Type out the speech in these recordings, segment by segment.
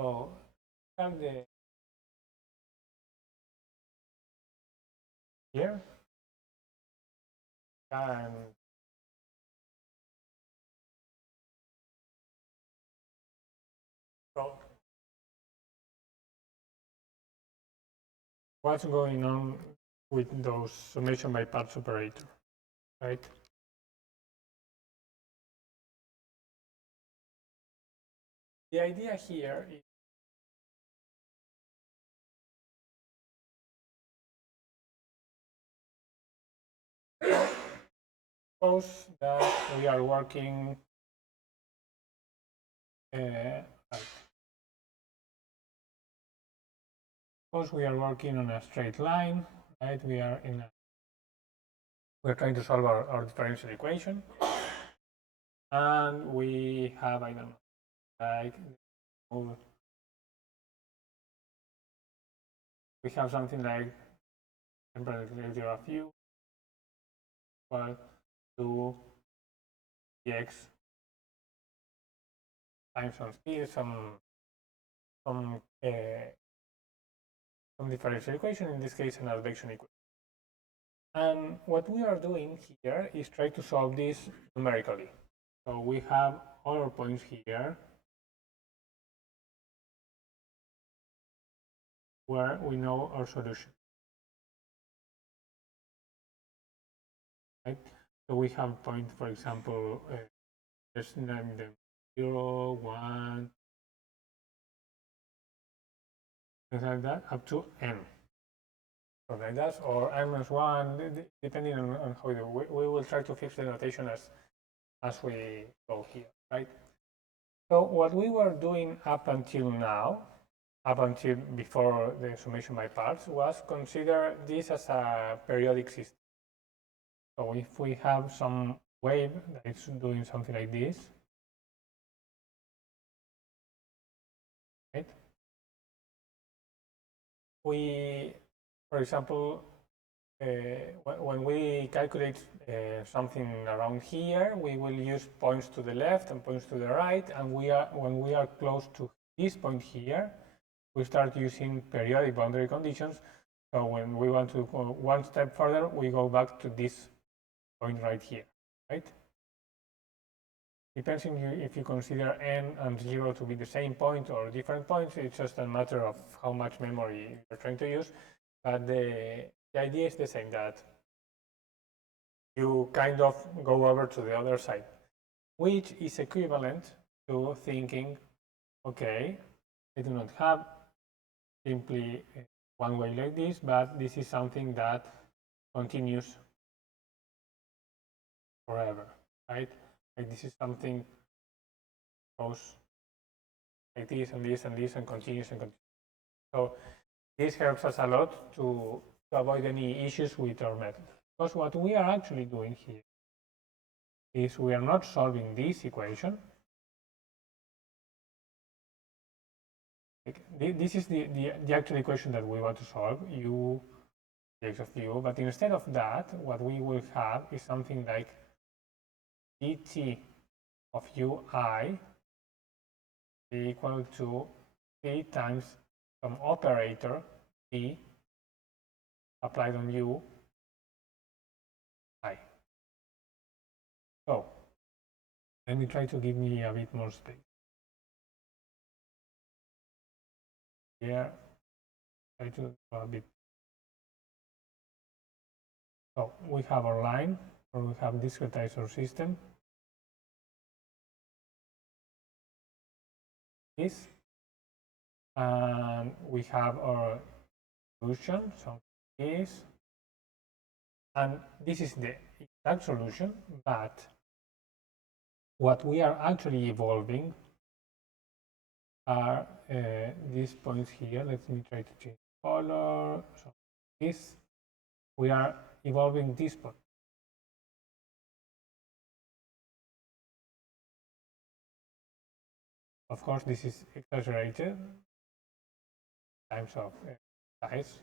So have the here and so what's going on with those summation by parts operator, right? The idea here is suppose that we are working suppose we are working on a straight line, right? We're trying to solve our differential equation, and we have, I don't know, like we have something like temperature of u equal to dx times some speed, some differential equation, in this case an advection equation. And what we are doing here is try to solve this numerically. So we have all our points here where we know our solution. Right? So we have points, for example, let's name them 0, 1, things like that, up to n. So like that, or n-1, depending on how we do. We will try to fix the notation as we go here, right? So what we were doing up until now, up until before the summation by parts, was consider this as a periodic system. So if we have some wave that is doing something like this, right? We, for example, when we calculate something around here, we will use points to the left and points to the right, and when we are close to this point here, we start using periodic boundary conditions. So when we want to go one step further, we go back to this point right here, right? Depends on if you consider n and 0 to be the same point or different points. It's just a matter of how much memory you're trying to use. But the idea is the same, that you kind of go over to the other side, which is equivalent to thinking, okay, I do not have simply one way like this, but this is something that continues forever, right? Like this is something goes like this and this and this and continues and continues. So this helps us a lot to avoid any issues with our method. Because what we are actually doing here is we are not solving this equation. This is the actual equation that we want to solve, u dx of u, but instead of that, what we will have is something like dt of ui equal to 3 times some operator t applied on u I. So let me try to give me a bit more space. Here, try to do a bit. So we have our line, or we have discretized our system. This, and we have our solution, so this, and this is the exact solution, but what we are actually evolving are these points here. Let me try to change color. So this, we are evolving this point. Of course, this is exaggerated times of size,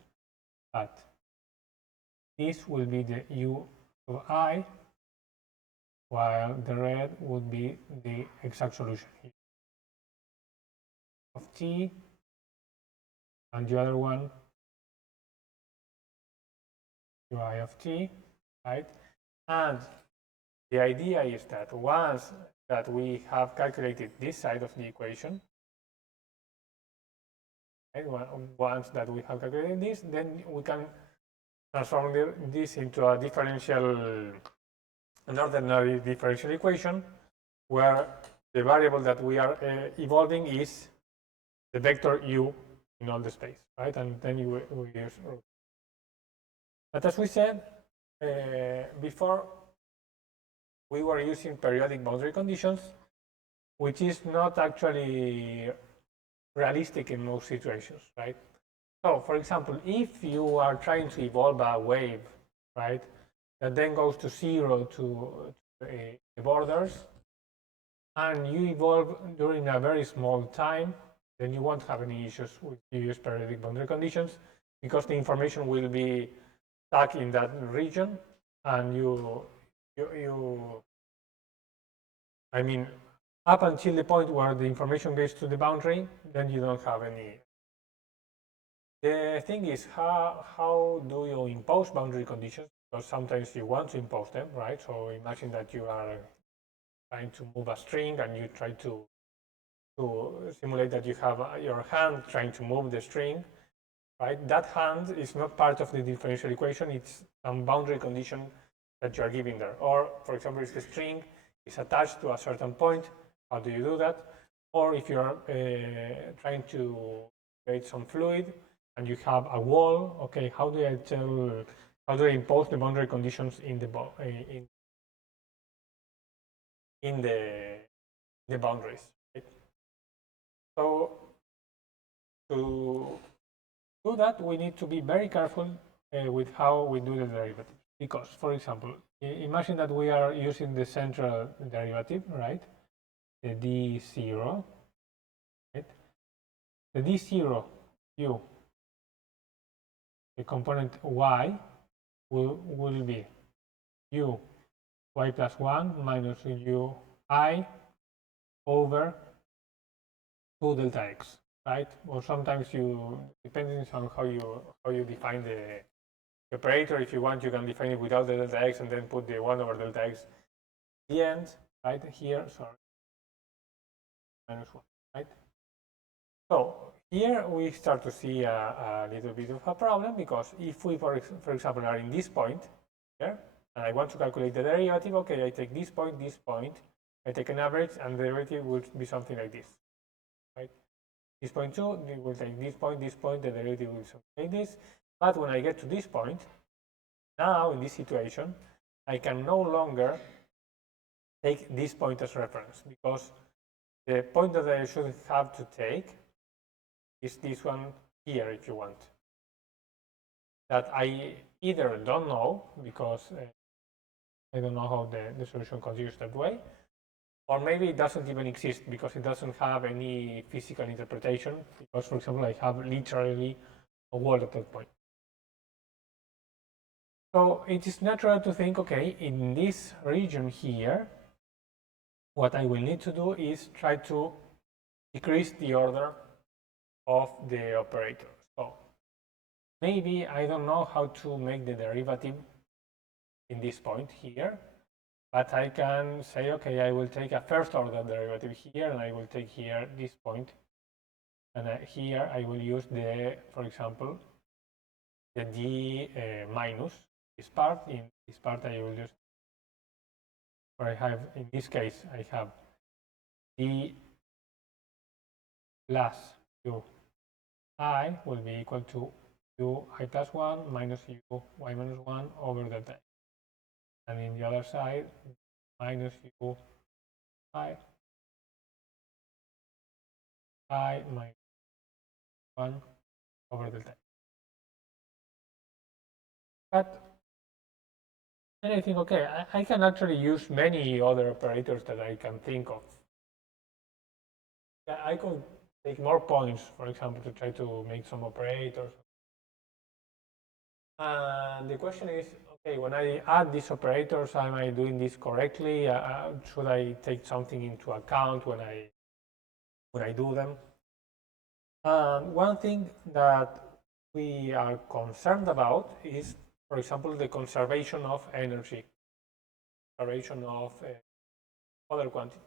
but this will be the u of I, while the red would be the exact solution here. of t, and the other one ui of t, right? And the idea is that once that we have calculated this side of the equation, right, once that we have calculated this, then we can transform this into a differential, an ordinary differential equation, where the variable that we are evolving is the vector u in all the space, right? And then we use root. But as we said before, we were using periodic boundary conditions, which is not actually realistic in most situations, right? So, for example, if you are trying to evolve a wave, right, that then goes to 0 to the borders, and you evolve during a very small time, then you won't have any issues with you use periodic boundary conditions, because the information will be stuck in that region, and I mean, up until the point where the information gets to the boundary, then you don't have any. The thing is, how do you impose boundary conditions? Because sometimes you want to impose them, right? So imagine that you are trying to move a string, and you try to simulate that you have your hand trying to move the string, right? That hand is not part of the differential equation. It's some boundary condition that you are giving there. Or, for example, if the string is attached to a certain point, how do you do that? Or if you are trying to create some fluid and you have a wall, okay, how do I impose the boundary conditions in the boundaries? Right? So to do that, we need to be very careful with how we do the derivative. Because, for example, imagine that we are using the central derivative, right? The d0, right? The d0, u, the component y will be u y plus 1 minus u I over 2 delta x, right? Or sometimes depending on how you define the operator, if you want, you can define it without the delta x and then put the 1 over delta x at the end, right? Here, sorry, minus 1, right? So here we start to see a little bit of a problem, because if we, for example, are in this point here, and I want to calculate the derivative, okay, I take this point, I take an average, and the derivative will be something like this, right? This point 2, we will take this point, the derivative will be something like this. But when I get to this point, now in this situation, I can no longer take this point as reference, because the point that I should have to take is this one here, if you want, that I either don't know, because I don't know how the solution considers that way, or maybe it doesn't even exist because it doesn't have any physical interpretation, because, for example, I have literally a wall at that point. So it is natural to think, okay, in this region here, what I will need to do is try to decrease the order of the operator. So maybe I don't know how to make the derivative in this point here, but I can say, okay, I will take a first order derivative here, and I will take here this point, and here I will use for example, the d minus this part. In this part I will use, where I have, in this case, I have d plus u I will be equal to u I plus 1 minus u y minus 1 over delta x. And in the other side, minus u I minus 1 over delta x. But then I think, okay, I can actually use many other operators that I can think of. I could take more points, for example, to try to make some operators. And the question is, okay, when I add these operators, am I doing this correctly? Should I take something into account when I do them? One thing that we are concerned about is, for example, the conservation of energy, conservation of other quantities.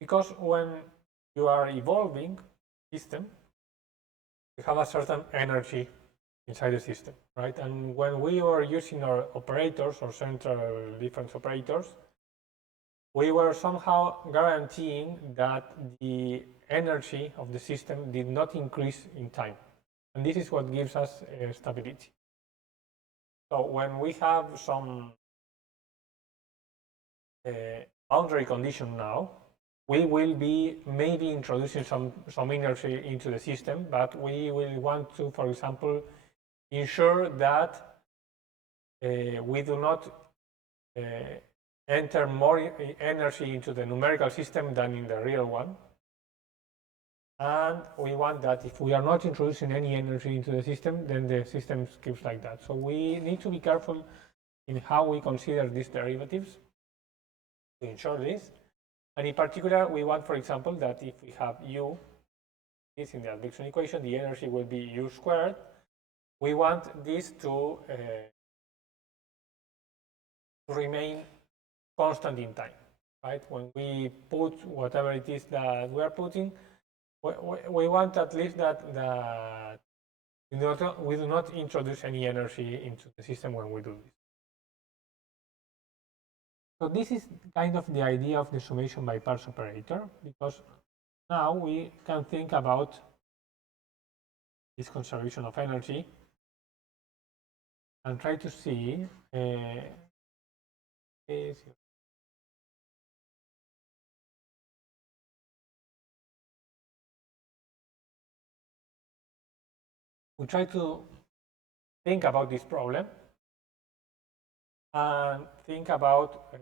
Because when you are evolving system, you have a certain energy inside the system, right? And when we were using our operators or central difference operators, we were somehow guaranteeing that the energy of the system did not increase in time. And this is what gives us stability. So when we have some boundary condition now, we will be maybe introducing some energy into the system, but we will want to, for example, ensure that we do not enter more energy into the numerical system than in the real one. And we want that if we are not introducing any energy into the system, then the system keeps like that. So we need to be careful in how we consider these derivatives to ensure this. And in particular, we want, for example, that if we have u, this in the advection equation, the energy will be u squared. We want this to remain constant in time, right? When we put whatever it is that we are putting, we want at least that we do not introduce any energy into the system when we do this. So this is kind of the idea of the summation by parts operator, because now we can think about this conservation of energy and try to see we try to think about this problem and think about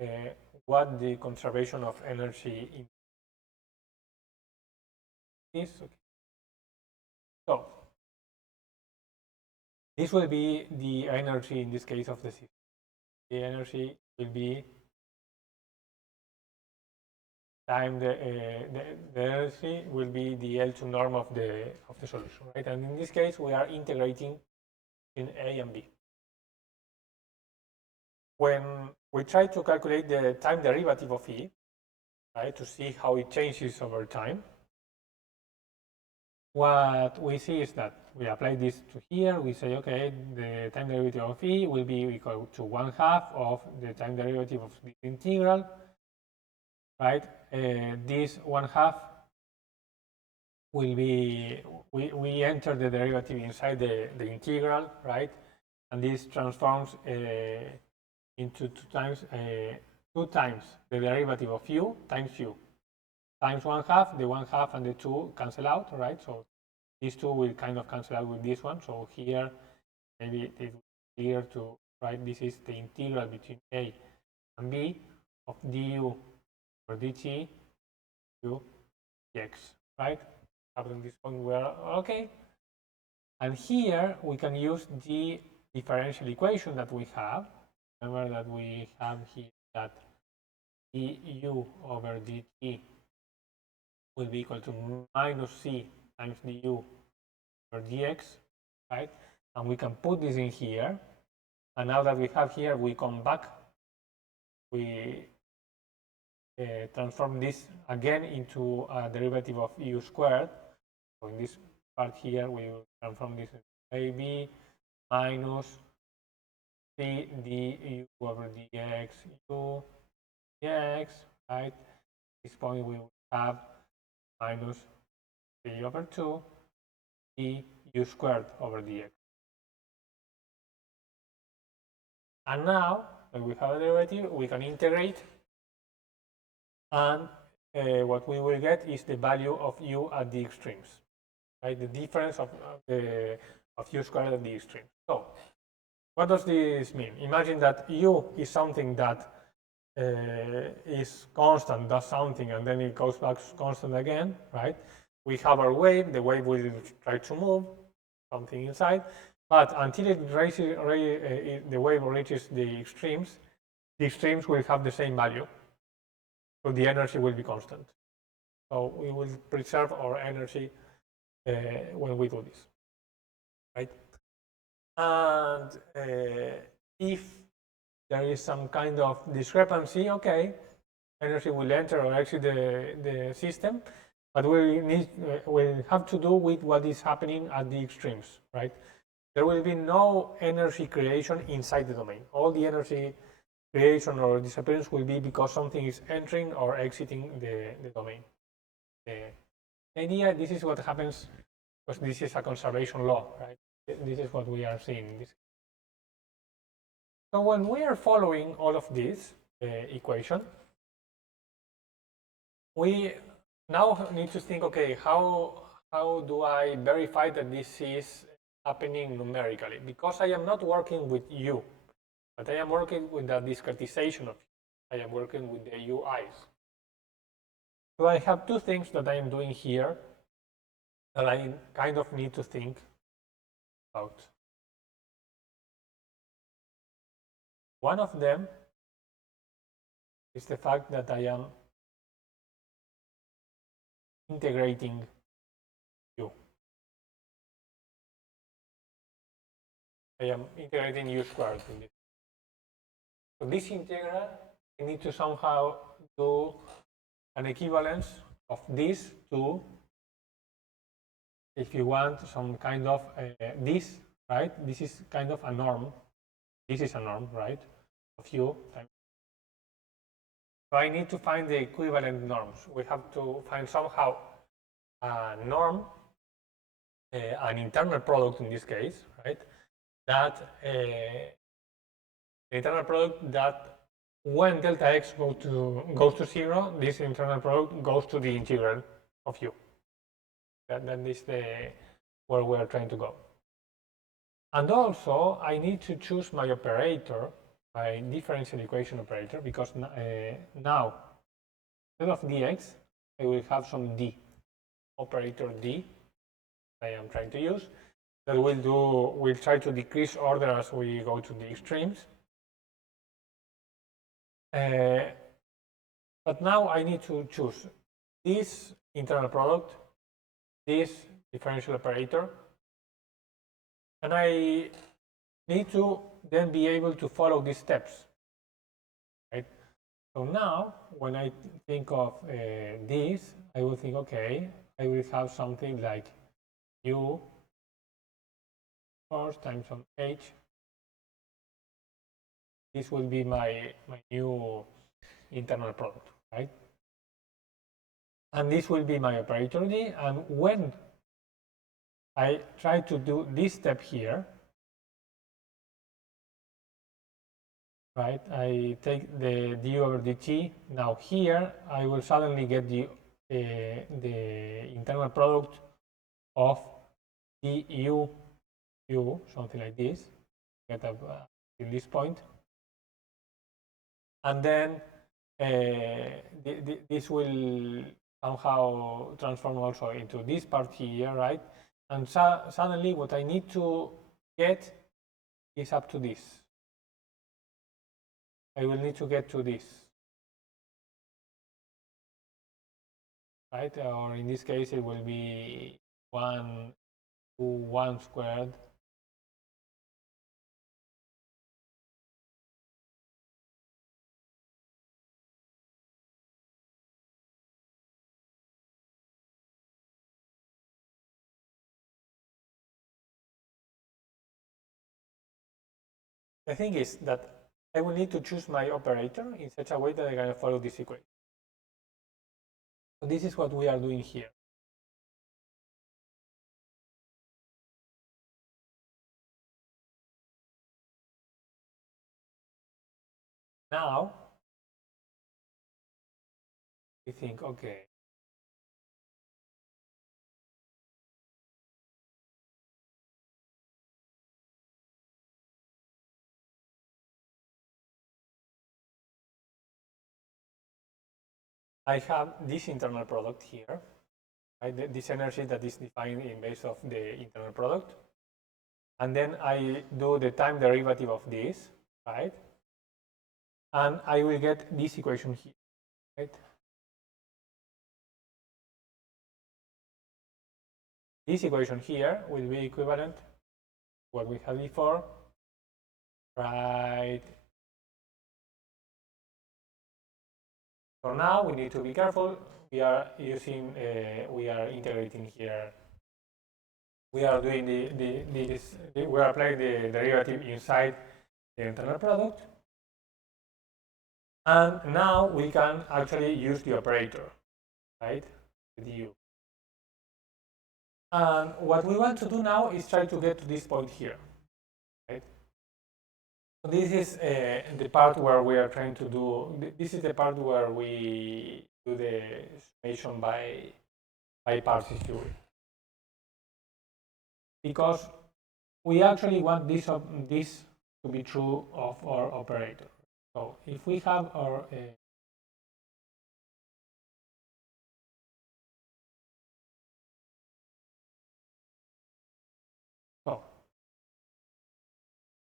what the conservation of energy is. Okay. So this will be the energy in this case of the system. The energy will be time the energy will be the L2 norm of the solution, right? And in this case, we are integrating in A and B. When we try to calculate the time derivative of E, right, to see how it changes over time, what we see is that we apply this to here. We say, okay, the time derivative of E will be equal to 1/2 of the time derivative of the integral, right? This 1/2 will be, we enter the derivative inside the integral, right? And this transforms into two times the derivative of u times u times 1/2. The 1/2 and the 2 cancel out, right? So these two will kind of cancel out with this one. So here, maybe it is clear to write this is the integral between A and B of du or dt to dx, right? Up to this point, we are okay. And here we can use the differential equation that we have. Remember that we have here that du over dt will be equal to minus c times du over dx, right? And we can put this in here. And now that we have here, we come back. We transform this again into a derivative of u squared. So in this part here, we will transform this into ab minus c du over dx u dx, right? At this point, we will have minus 3 over 2 d u squared over dx. And now that we have a derivative, we can integrate, and what we will get is the value of u at the extremes, right? The difference of u squared at the extremes. So what does this mean? Imagine that u is something that is constant, does something, and then it goes back constant again, right? We have our wave, the wave will try to move something inside, but until it reaches, the wave reaches the extremes will have the same value. So the energy will be constant. So we will preserve our energy when we do this, right? And if there is some kind of discrepancy, okay, energy will enter or exit the system, but we have to do with what is happening at the extremes, right? There will be no energy creation inside the domain. All the energy creation or disappearance will be because something is entering or exiting the domain. The idea, this is what happens because this is a conservation law, right? This is what we are seeing. So when we are following all of this equation, we now need to think, okay, how do I verify that this is happening numerically? Because I am not working with U, but I am working with the discretization of U. I am working with the UIs. So I have two things that I am doing here that I kind of need to think about. One of them is the fact that I am integrating U. I am integrating U squared in this. So this integral, I need to somehow do an equivalence of this to, if you want, some kind of this, right? This is kind of a norm. This is a norm, right? Of U. So I need to find the equivalent norms. We have to find somehow a norm, an internal product in this case, right? That internal product that when delta x goes to 0, this internal product goes to the integral of U. That is where we are trying to go. And also, I need to choose my operator, my differential equation operator, because now, instead of dx, I will have some d, operator d, I am trying to use, that will try to decrease order as we go to the extremes. But now I need to choose this internal product, this differential operator, and I need to then be able to follow these steps, right? So now, when I think of this, I will think, okay, I will have something like U course times some H. This will be my new internal product, right? And this will be my operator D. And when I try to do this step here, right, I take the du over dt. Now here, I will suddenly get the internal product of du, u, something like this, get up in this point. And then this will somehow transform also into this part here, right? And suddenly what I need to get is up to this. I will need to get to this, right? Or in this case, it will be 1 to 1 squared. The thing is that I will need to choose my operator in such a way that I can follow this equation. So this is what we are doing here. Now, we think, okay, I have this internal product here, right? This energy that is defined in base of the internal product. And then I do the time derivative of this, right? And I will get this equation here, right? this equation here will be equivalent to what we had before, right? So now we need to be careful. We are using, we are integrating here. We are doing we are applying the derivative inside the internal product. And now we can actually use the operator, right? The du. And what we want to do now is try to get to this point here, right? So this is the part where we are trying to do, this is the part where we do the summation by parts, if you will. Because we actually want this to be true of our operator. So if we have our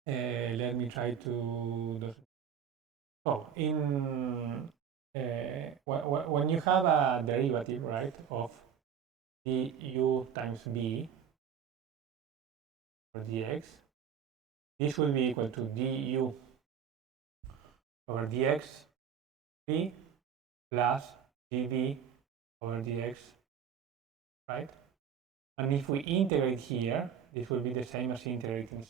let me try to do. So in when you have a derivative, right, of du times b or dx, this will be equal to du over dx b plus dv over dx, right? And if we integrate here, this will be the same as integrating.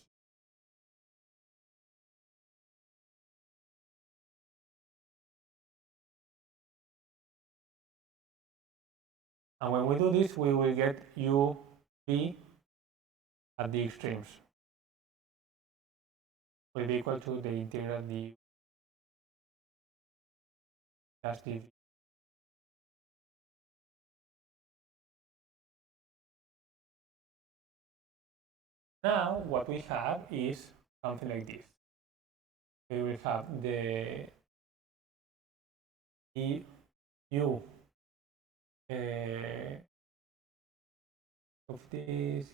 And when we do this, we will get u b at the extremes will be equal to the integral du plus dv. Now, what we have is something like this. We will have the du of this.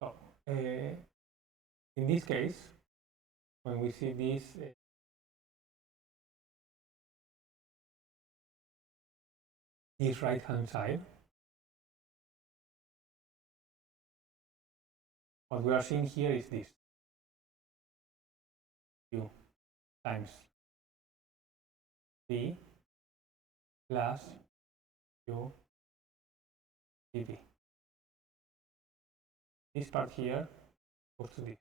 So, in this case, when we see this right-hand side, what we are seeing here is this u times b plus u dv. This part here goes to this.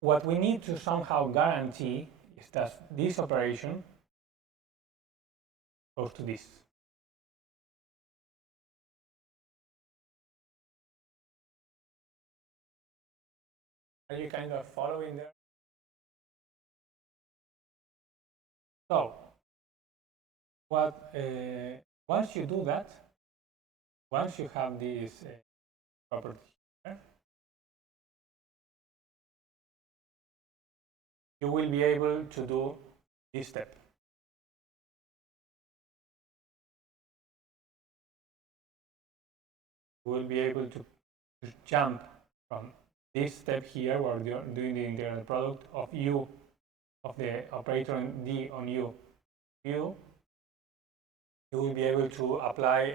What we need to somehow guarantee is that this operation goes to this. Are you kind of following there? So, what once you do that, once you have this property here, you will be able to do this step. You will be able to jump from this step here, where you're doing the integral product of u, of the operator d on u, you will be able to apply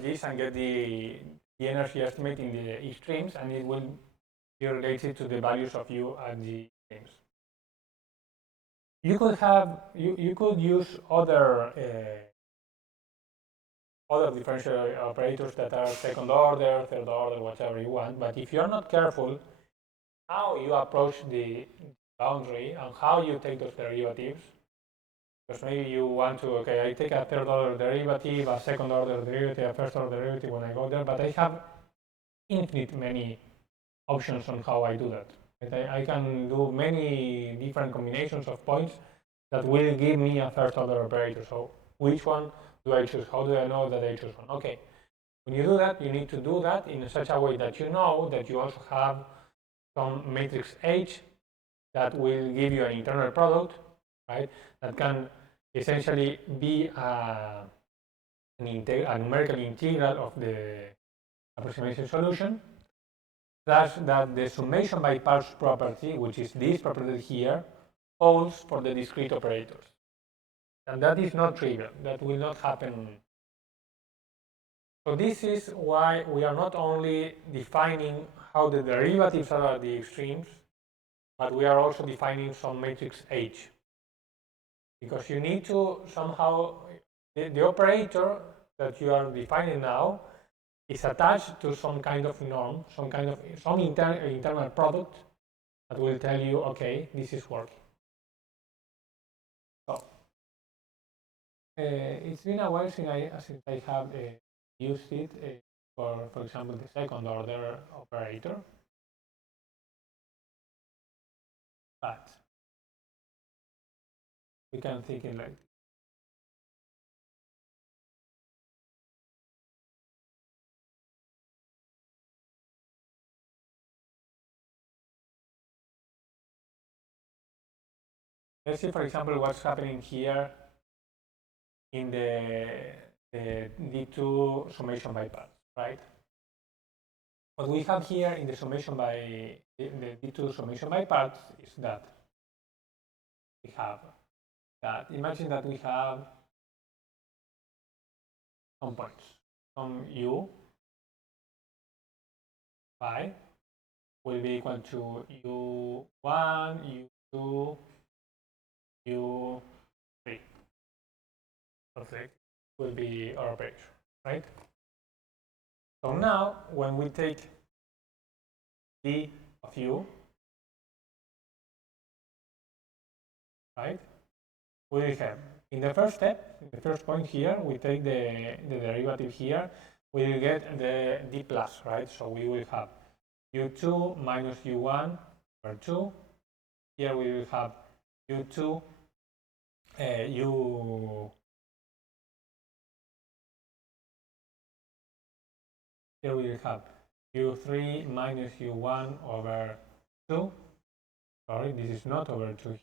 this and get the energy estimate in the extremes, and it will be related to the values of u at the extremes. You could have you could use other differential operators that are second order, third order, whatever you want. But if you're not careful how you approach the boundary and how you take those derivatives, because maybe you want to, okay, I take a third order derivative, a second order derivative, a first order derivative when I go there, but I have infinite many options on how I do that. I can do many different combinations of points that will give me a first order operator. So which one do I choose? How do I know that I choose one? Okay, when you do that, you need to do that in such a way that you know that you also have some matrix H that will give you an internal product, right? That can essentially be a numerical integral of the approximation solution, such that the summation by parts property, which is this property here, false for the discrete operators. And that is not trivial. That will not happen. So this is why we are not only defining how the derivatives are at the extremes, but we are also defining some matrix H. Because you need to somehow, the operator that you are defining now is attached to some kind of norm, some internal product that will tell you, okay, this is working. So it's been a while since I have used it for example, the second order operator. But we can think it like this. Let's see, for example, what's happening here in the D2 summation by parts, right? What we have here in the summation by the D2 summation by parts is that we have that. Imagine that we have some points, some u phi will be equal to u1, u2, u3. Perfect. Will be our operation, right? So now, when we take d of u, right, we will have, in the first step, in the first point here, we take the derivative here, we will get the d plus, right? So we will have u2 minus u1 over 2. Here we will have u2, here we will have u3 minus u1 over 2. Sorry, this is not over 2.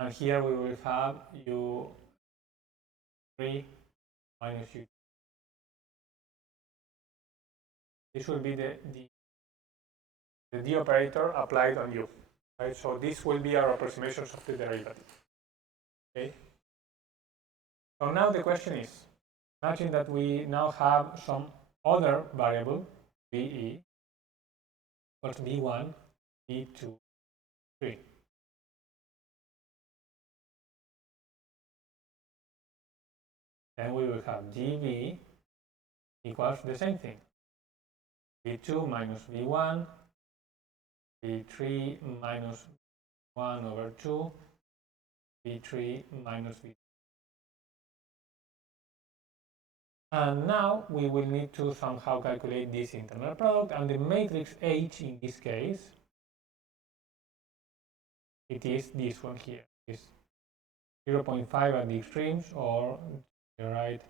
And here we will have u3 minus u2. This will be the d operator applied on u. Right? So this will be our approximations of the derivative. Okay. So now the question is, imagine that we now have some other variable, VE, equals V1, V2, 3. Then we will have GV equals the same thing. V2 minus V1, V3 minus 1 over 2, V3 minus V2. And now we will need to somehow calculate this internal product, and the matrix H in this case, it is this one here. It's 0.5 at the extremes, or you write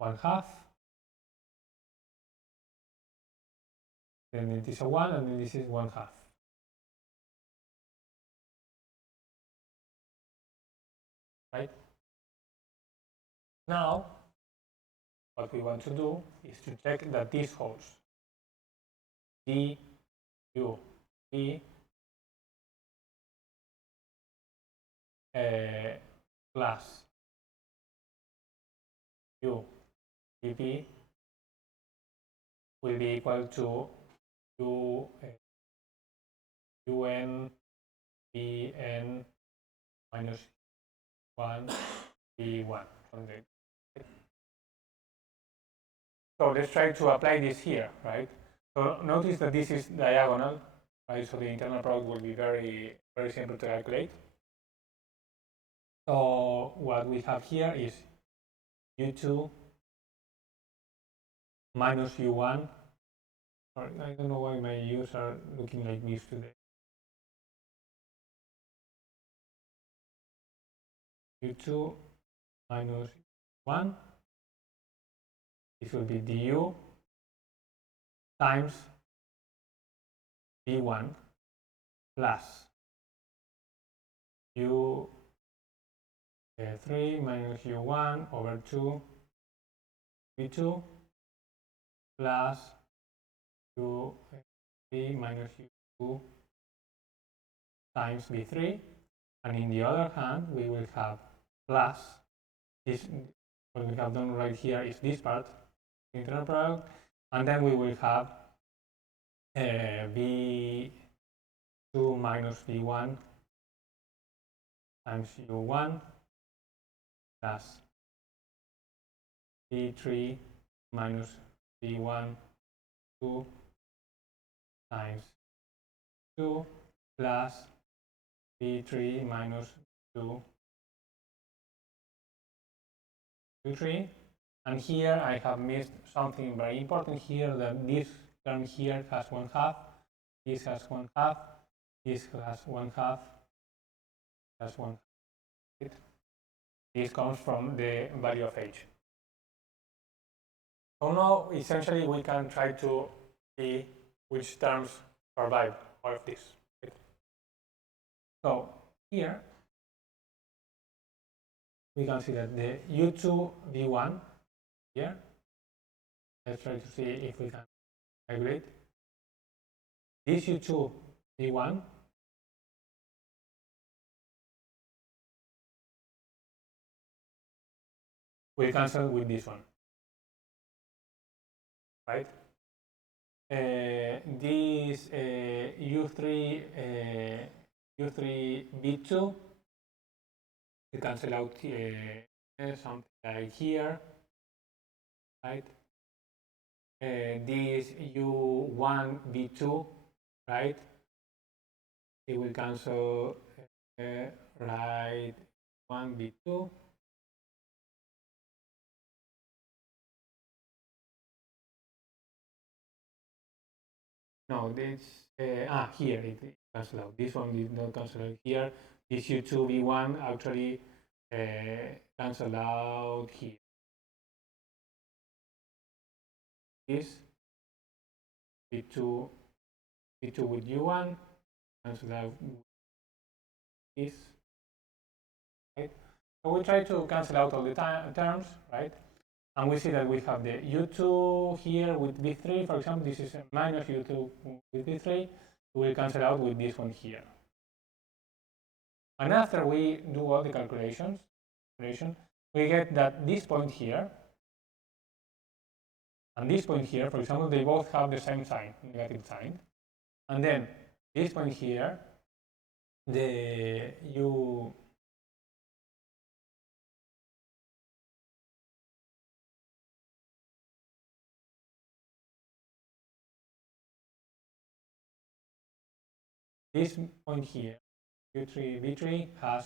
1/2. Then it is a 1, and then this is 1/2. Right? Now, what we want to do is to check that this holds. D, U, B, plus U, dP will be equal to UN, Bn minus 1, B1. So let's try to apply this here, right? So notice that this is diagonal, right? So the internal product will be very, very simple to calculate. So what we have here is U2 minus U1. Sorry, I don't know why my U's are looking like this today. U2 minus 1. This will be du times d1 plus u3 minus u1 over 2 v2 plus u3 minus u2 times v3, and in the other hand we will have plus this. What we have done right here is this part, internal product, and then we will have v2 minus v1 times u1 plus v3 minus v1 2 times 2 plus v3 minus 2 u3. And here I have missed something very important here, that this term here has 1/2, this has 1/2, this has 1/2, that's 1. This comes from the value of h. So now essentially we can try to see which terms survive all of this. So here we can see that the u2 v1 here, let's try to see if we can calculate this u2 v1 will cancel with this one, right? This u3 v2 will cancel out something like here, right? This u1 v2, right? It will cancel right 1 v2. No, this here it cancel out. This one did not cancel out here. This u2 v1 actually cancel out here. This v2 with u1 cancel out this, right? So we try to cancel out all the terms, right? And we see that we have the u2 here with v3, for example, this is a minus u2 with v3, we will cancel out with this one here. And after we do all the calculations, we get that this point here and this point here, for example, they both have the same sign, negative sign. And then this point here, the u this point here, u3 v3 has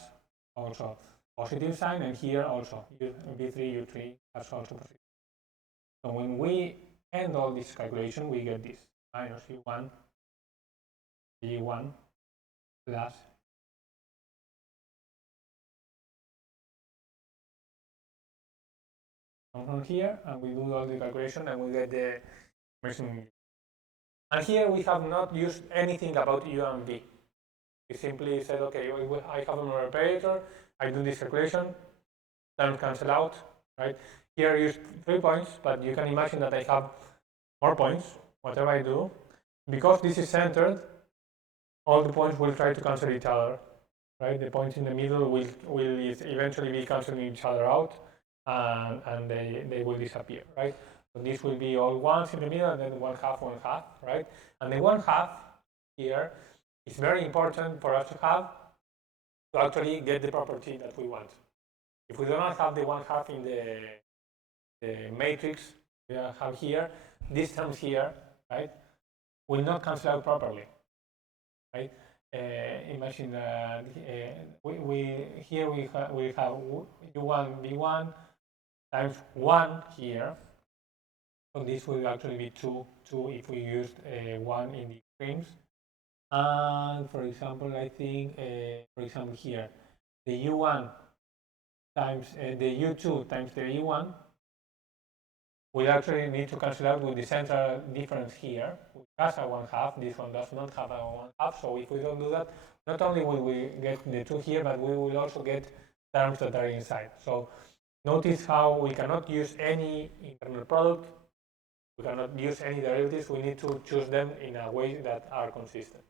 also positive sign, and here also v3 u3 has also positive. So when we end all this calculation, we get this minus u1 v1 plus from here, and we do all the calculation, and we get the missing. And here we have not used anything about u and v. We simply said, okay, I have an operator, I do this calculation, terms cancel out, right? Here I use 3 points, but you can imagine that I have more points, whatever I do. Because this is centered, all the points will try to cancel each other, right? The points in the middle will eventually be canceling each other out, and they will disappear, right? So this will be all ones in the middle, and then 1/2, right? And the 1/2 here is very important for us to have to actually get the property that we want. If we do not have the 1/2 in the matrix we have here, these terms here, right, will not cancel out properly, right? Imagine that here we have u1 v1 times 1 here. So this will actually be 2 if we used 1 in the extremes. And for example, I think, for example, here, the u1 times the u2 times the e1, we actually need to cancel out with the central difference here, which has a 1/2. This one does not have a 1/2. So if we don't do that, not only will we get the 2 here, but we will also get terms that are inside. So notice how we cannot use any internal product We cannot use any derivatives. We need to choose them in a way that are consistent.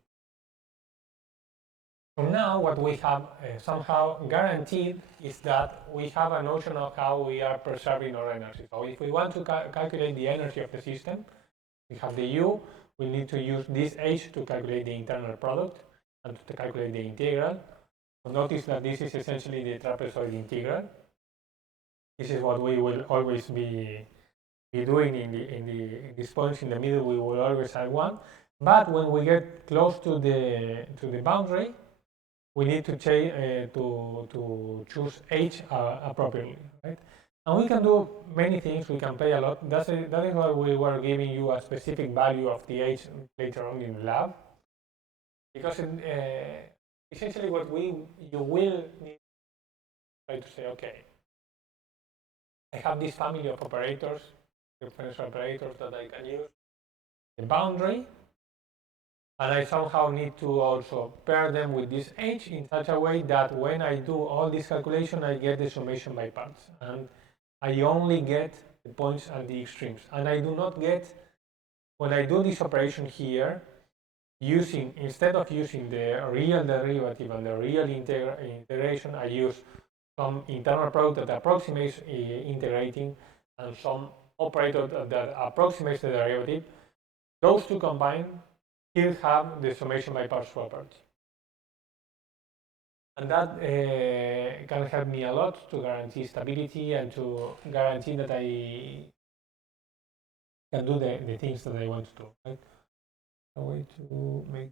So now what we have somehow guaranteed is that we have a notion of how we are preserving our energy. So if we want to calculate the energy of the system, we have the U, we need to use this H to calculate the internal product and to calculate the integral. So notice that this is essentially the trapezoid integral. This is what we will always be doing in these points in the middle. We will always add 1. But when we get close to the boundary, we need to choose H appropriately, right? And we can do many things. We can play a lot. That is why we were giving you a specific value of the H later on in the lab, because essentially what you will need to try to say, okay, I have this family of operators, differential operators that I can use, the boundary, and I somehow need to also pair them with this H in such a way that when I do all this calculation, I get the summation by parts. And I only get the points at the extremes. And I do not get, when I do this operation here, instead of using the real derivative and the real integration, I use some internal product that approximates integrating and some operator that approximates the derivative. Those two combined still have the summation by parts property. And that can help me a lot to guarantee stability and to guarantee that I can do the things that I want to do. Right? A way to make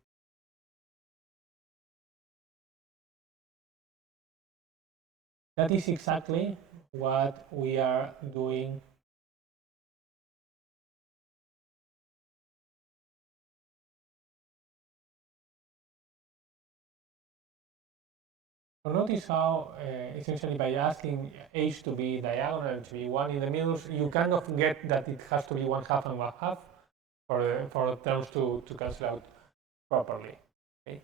that is exactly what we are doing . So notice how essentially by asking H to be diagonal and to be 1 in the middle, you kind of get that it has to be 1/2 and 1/2 for the terms to cancel out properly. Okay.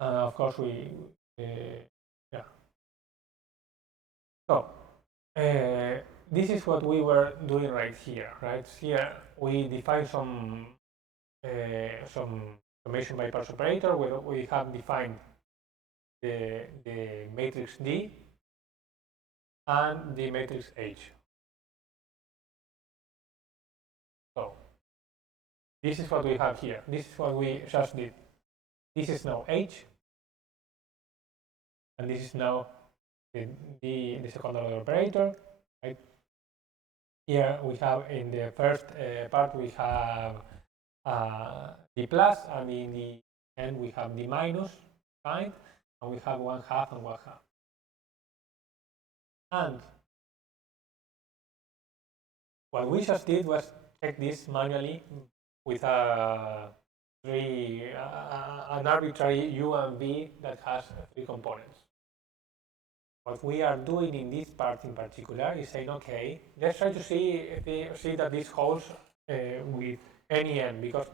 Of course, yeah. So this is what we were doing right here, right? Here we define some summation by parts operator where we have defined the matrix D and the matrix H. So this is what we have here. This is what we just did. This is now H, and this is now the second order operator. Right? Here we have in the first part we have the plus, and in the end we have the minus sign, and we have 1/2 and 1/2. And what we just did was check this manually with an arbitrary U and V that has 3 components. What we are doing in this part in particular is saying, okay, let's try to see that this holds with any n, because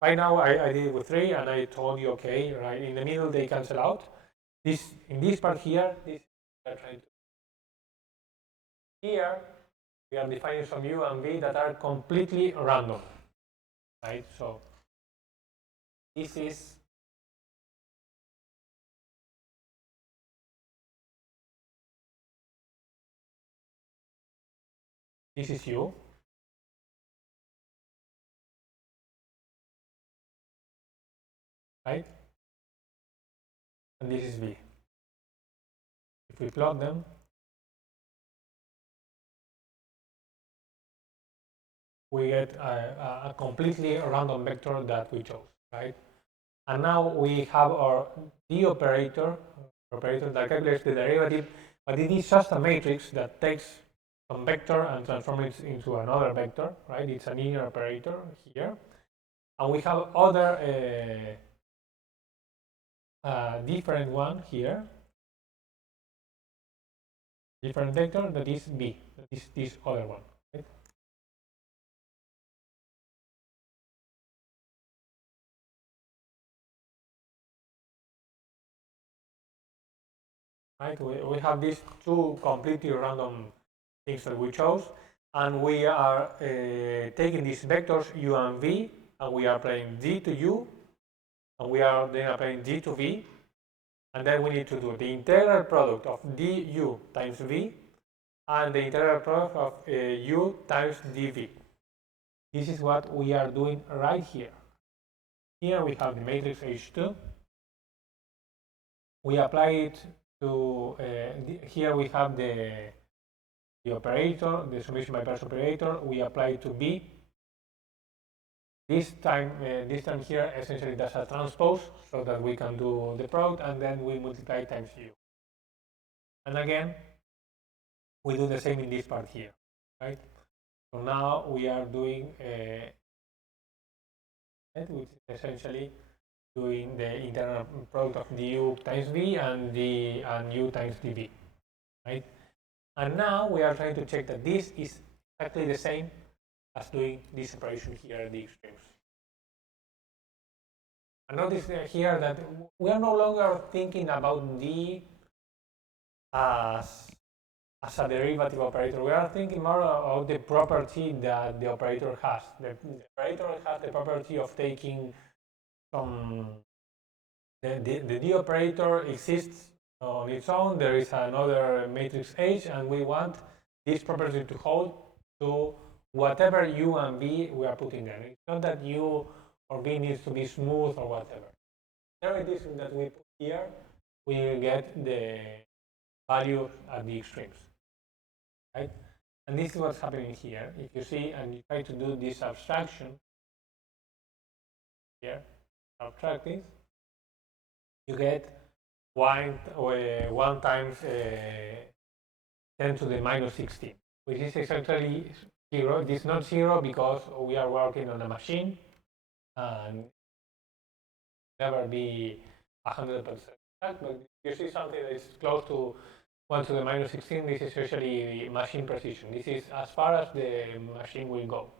right now I did it with 3 and I told you, okay, right in the middle they cancel out. In this part here, here we are defining some U and V that are completely random, right? So this is U, right? And this is V. If we plot them, we get a completely random vector that we chose, right? And now we have our D operator that calculates the derivative, but it is just a matrix that takes some vector and transforms it into another vector, right? It's an inner operator here. And we have other different one here, different vector that is B, that is this other one. Right? Right? We have these 2 completely random things that we chose, and we are taking these vectors u and v, and we are applying d to u, and we are then applying d to v, and then we need to do the integral product of du times v and the integral product of u times dv. This is what we are doing right here. Here we have the matrix H2. We apply it to, here we have the operator, the summation by pairs operator. We apply it to B. This time here essentially does a transpose so that we can do the product, and then we multiply times U. And again, we do the same in this part here, right? So now we are doing, which is essentially doing the integral product of du times v and u times dv, right? And now we are trying to check that this is exactly the same as doing this operation here at the extremes. And notice here that we are no longer thinking about d as a derivative operator. We are thinking more about the property that the operator has. The operator has the property of taking some, the d operator exists on its own. There is another matrix H, and we want this property to hold to whatever u and v we are putting there. It's not that u or v needs to be smooth or whatever. Everything that we put here, we will get the value at the extremes, right? And this is what's happening here. If you see and you try to do this abstraction here, abstract this, you get 1 times 10 to the minus 16, which is exactly 0. This is not 0 because we are working on a machine and never be 100% exact, but you see something that is close to 1 to the minus 16, this is usually machine precision. This is as far as the machine will go.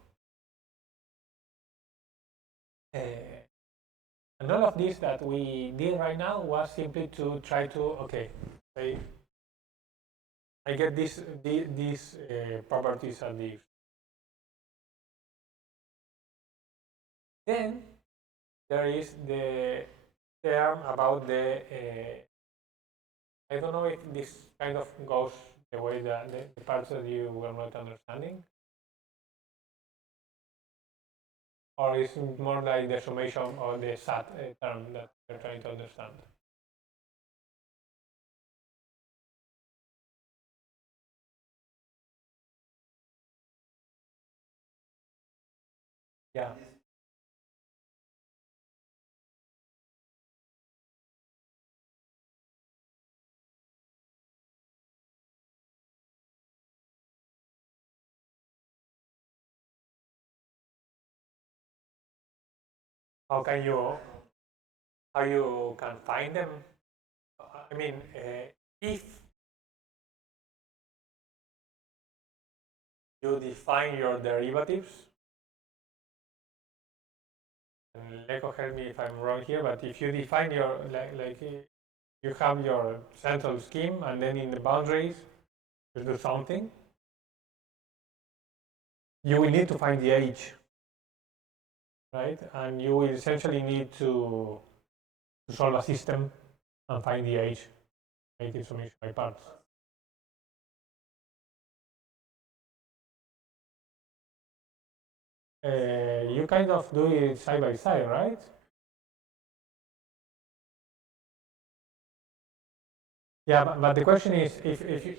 And all of this that we did right now was simply to try to, okay, say, I get these properties at the. Then there is the term about the, I don't know if this kind of goes the way that the parts that you were not understanding, or is it more like the summation or the SAT term that you're trying to understand? Yeah. How you can find them? I mean, if you define your derivatives, and Leko, help me if I'm wrong here, but if you define your, like you have your central scheme, and then in the boundaries you do something, you will need to find the h, right? And you will essentially need to solve a system and find the h, make it summation by parts. You kind of do it side by side, right? Yeah, but the question is if you,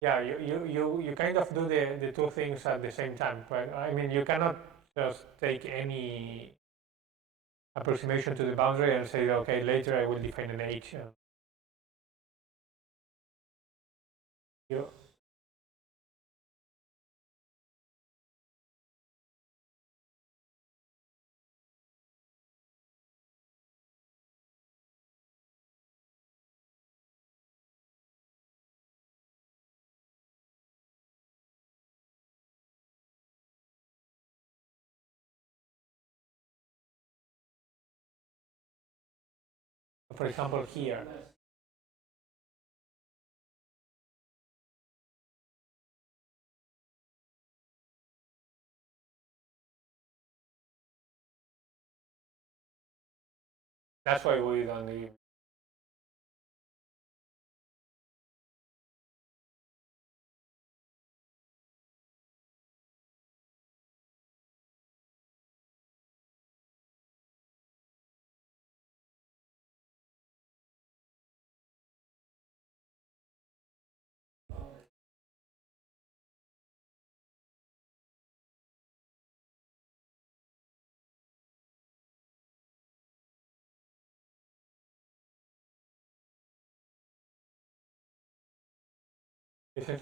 yeah, you kind of do the two things at the same time, but I mean you cannot just take any approximation to the boundary and say, okay, later I will define an h. You, for example, here. That's why we don't need. Is it?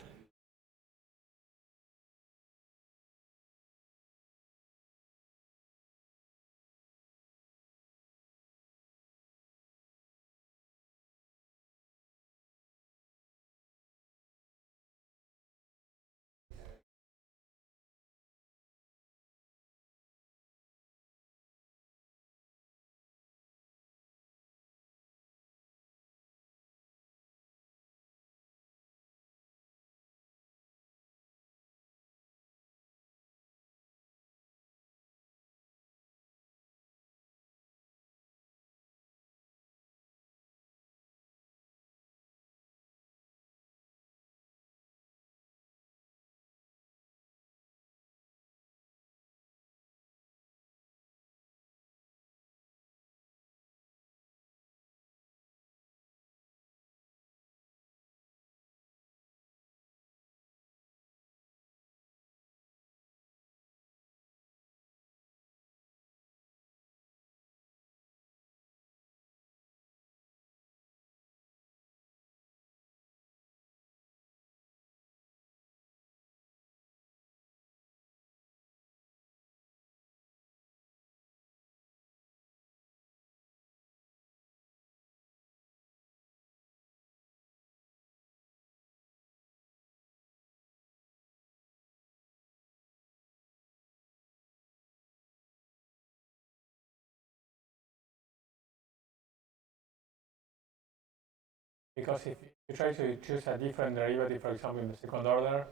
Because if you try to choose a different derivative, for example, in the second order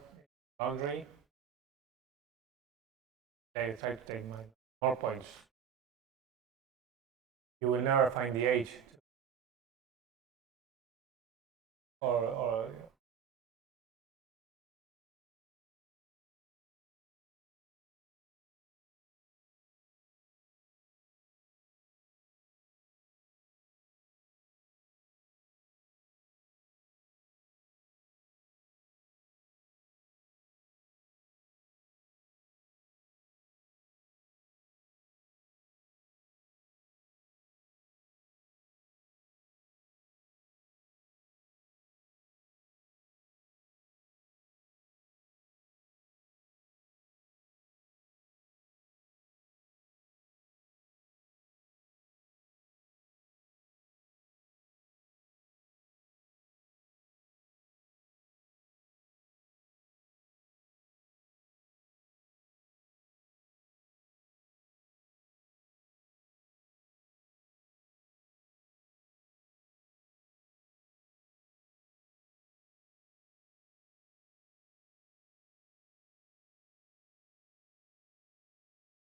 boundary, they try to take more points. You will never find the h, or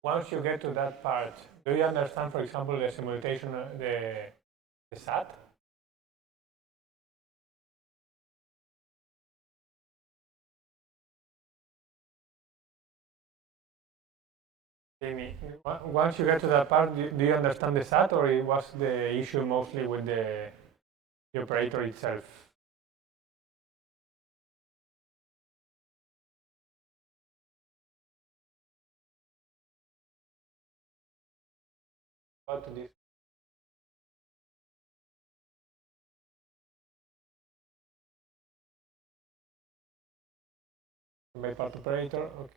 once you get to that part, do you understand, for example, the simulation, the SAT? Jamie, once you get to that part, do you understand the SAT, or it was the issue mostly with the operator itself? About this. By part operator, okay.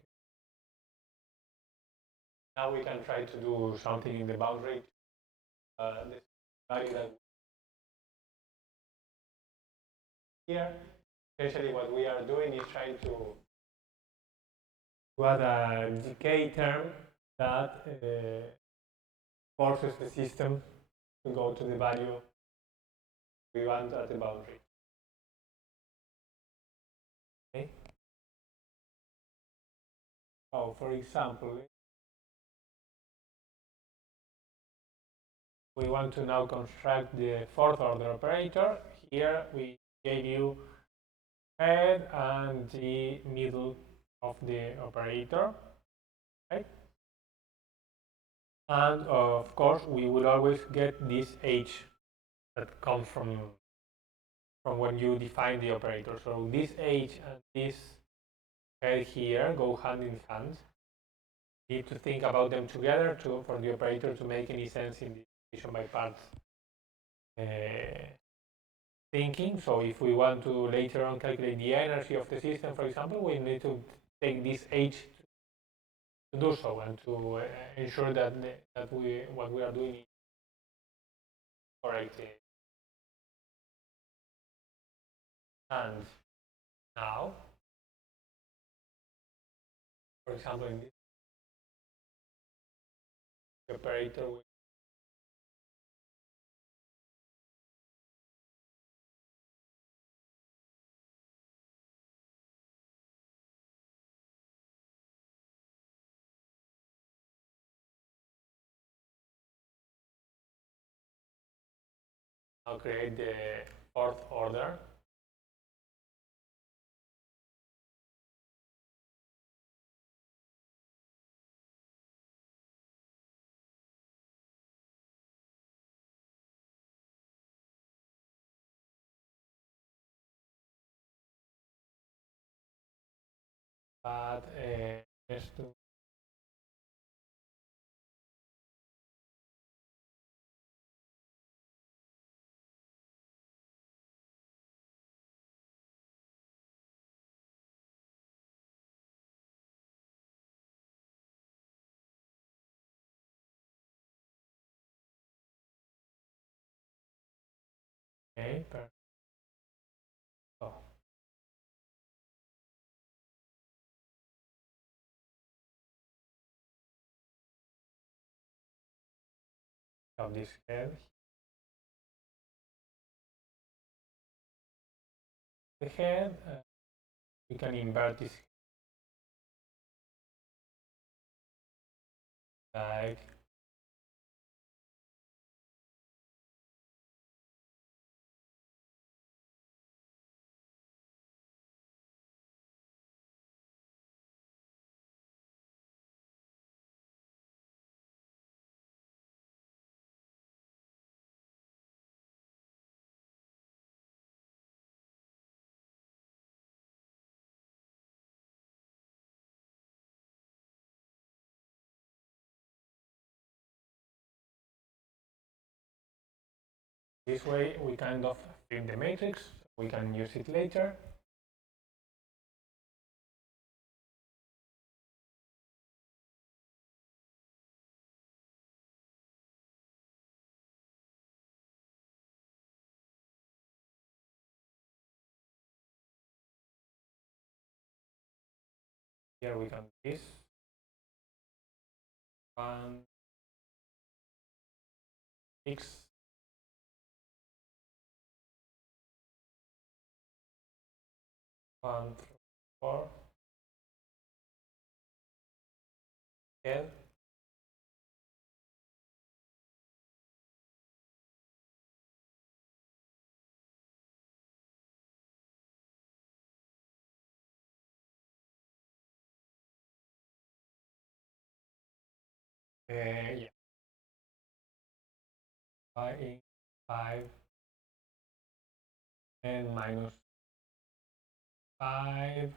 Now we can try to do something in the boundary. The value that here, essentially what we are doing is trying to add a decay term that forces the system to go to the value we want at the boundary. Okay. So, for example, we want to now construct the fourth order operator. Here we gave you head and the middle of the operator, right? And of course, we will always get this h that comes from when you define the operator. So this h and this head here go hand in hand. You need to think about them together for the operator to make any sense in the division by parts thinking. So if we want to later on calculate the energy of the system, for example, we need to take this h to do so and to ensure that what we are doing is correct. And now, for example, in this operator, we now create the fourth order. But just to okay, so of this head, the head, we can invert this like this way. We kind of fit the matrix. We can use it later. Here we can do this 1, 6, 1, 4, head, yeah, 5 and minus 5.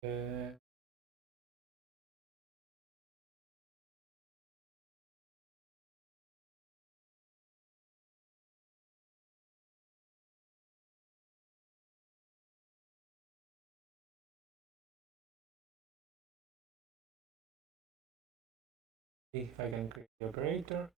See if I can create the operator.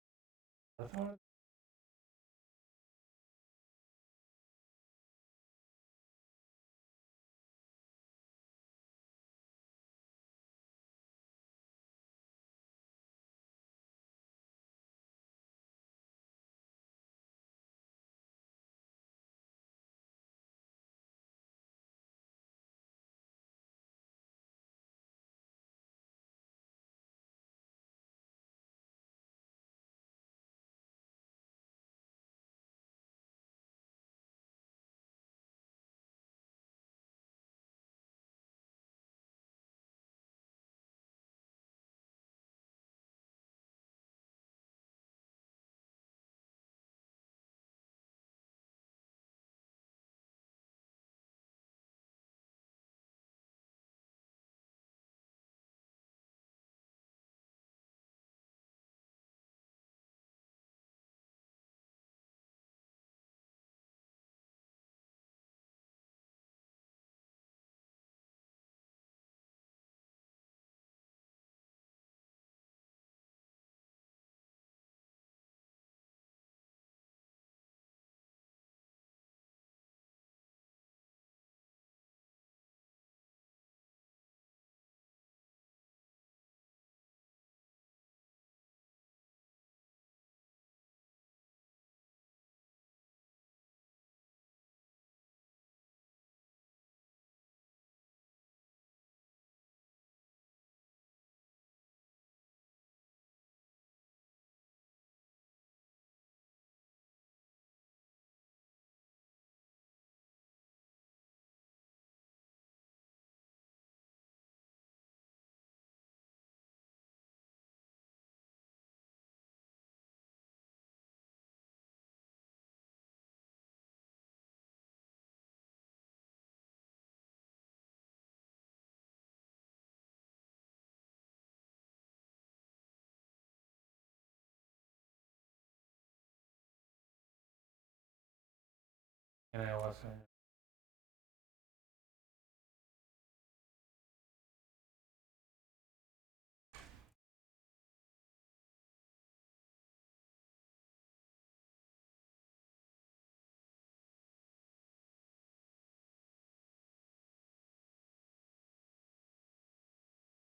And I was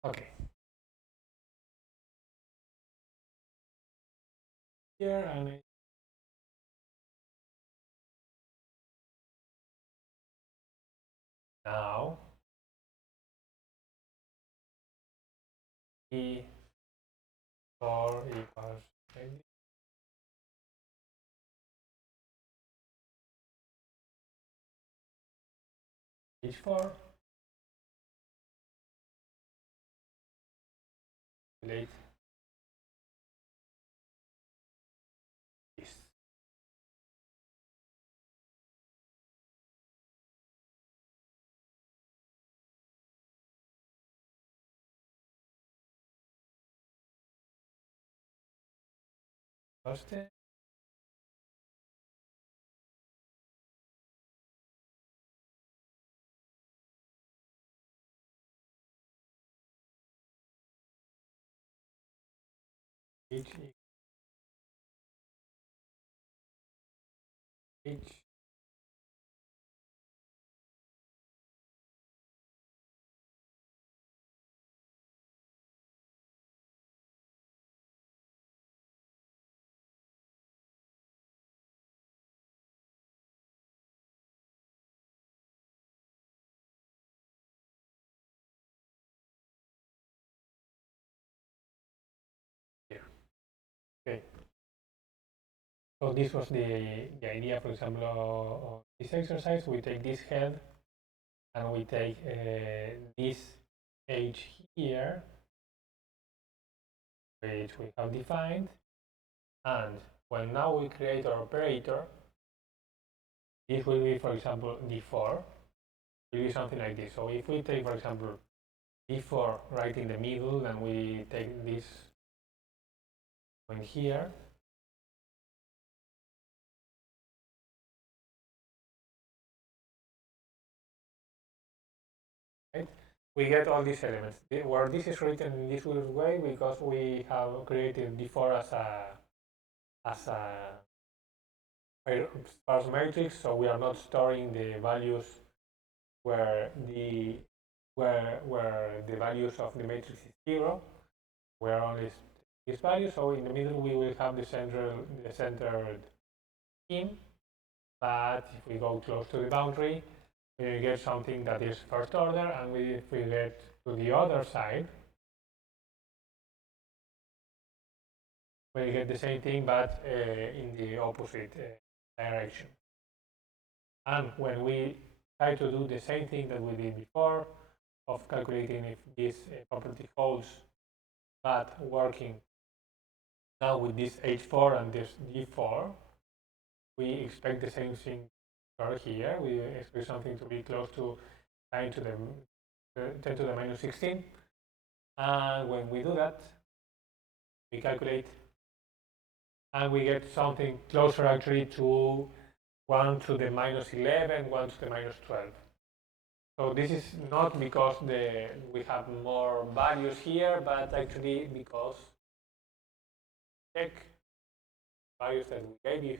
okay. Here and now E or equals H4 relate this. First H H here. Okay. So this was the idea, for example, of this exercise. We take this head and we take this H here, which we have defined. And when now we create our operator, this will be, for example, D4. It will be something like this. So if we take, for example, D4 right in the middle, and we take this point here. Right? We get all these elements. Where this is written in this weird way because we have created D4 as a sparse matrix, so we are not storing the values where the values of the matrix is 0. We are only this value, so in the middle we will have the centered scheme. But if we go close to the boundary, we get something that is first order, and if we get to the other side, we get the same thing but in the opposite direction. And when we try to do the same thing that we did before, of calculating if this property holds, but working now with this H4 and this D4, we expect the same thing here. We expect something to be close to 10 to the minus 16. And when we do that, we calculate and we get something closer actually to 1 to the minus 11, 1 to the minus 12. So this is not because we have more values here, but actually because check values that we gave you here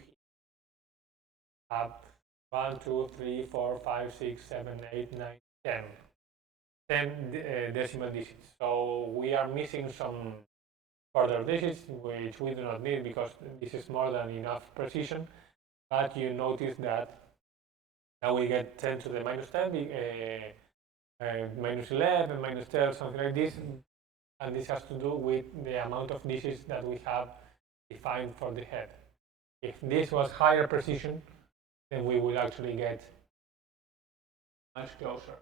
have 1, 2, 3, 4, 5, 6, 7, 8, 9, 10. 10 decimal digits. So we are missing some further digits, which we do not need because this is more than enough precision. But you notice that now we get 10 to the minus 10, minus 11, minus 12, something like this. And this has to do with the amount of digits that we have defined for the head. If this was higher precision, then we will actually get much closer.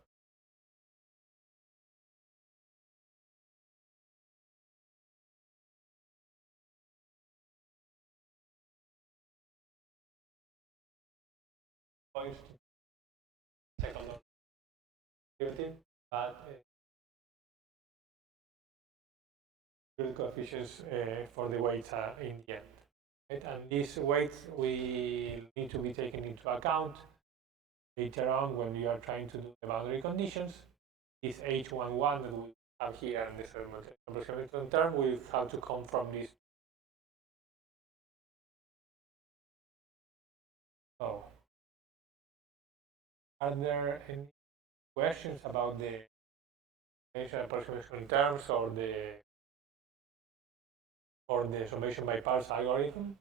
Points to second order derivative, but coefficients for the weights in the end. Right? And these weights will need to be taken into account later on when we are trying to do the boundary conditions. This H11 that we have here and this Hamilton term will have to come from this. So, are there any questions about the approximation terms or the summation by parts algorithm?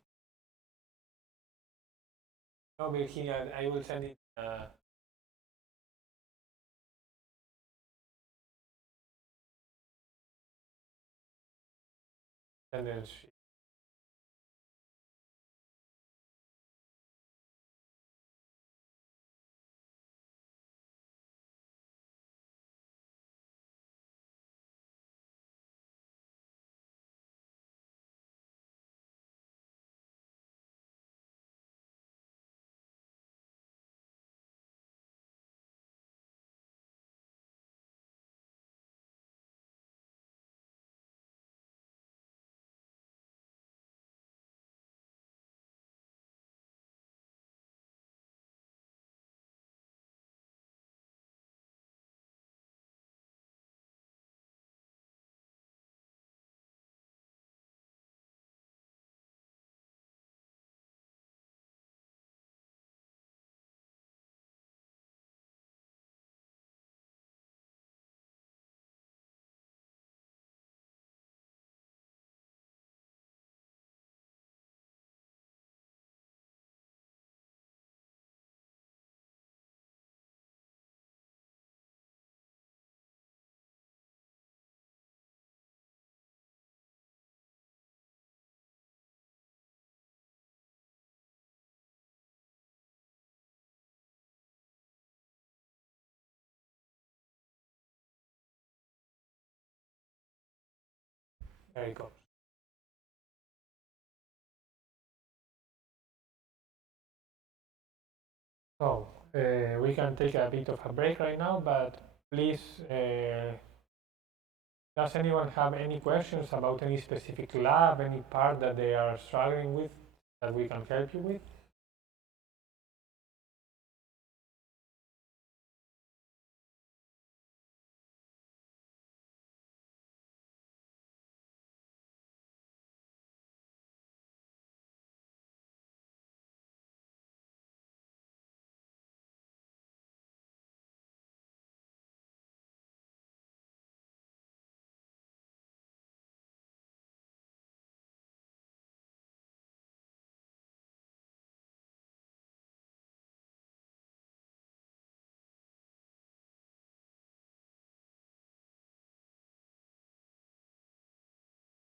No, Virginia, I will send it. Sentence. There it goes. So we can take a bit of a break right now, but please Does anyone have any questions about any specific lab, any part that they are struggling with that we can help you with?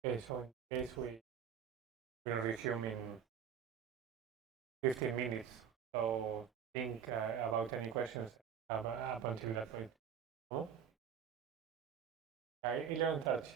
Okay, so in case we will resume in 15 minutes. So think about any questions up until that point. No? 11:30.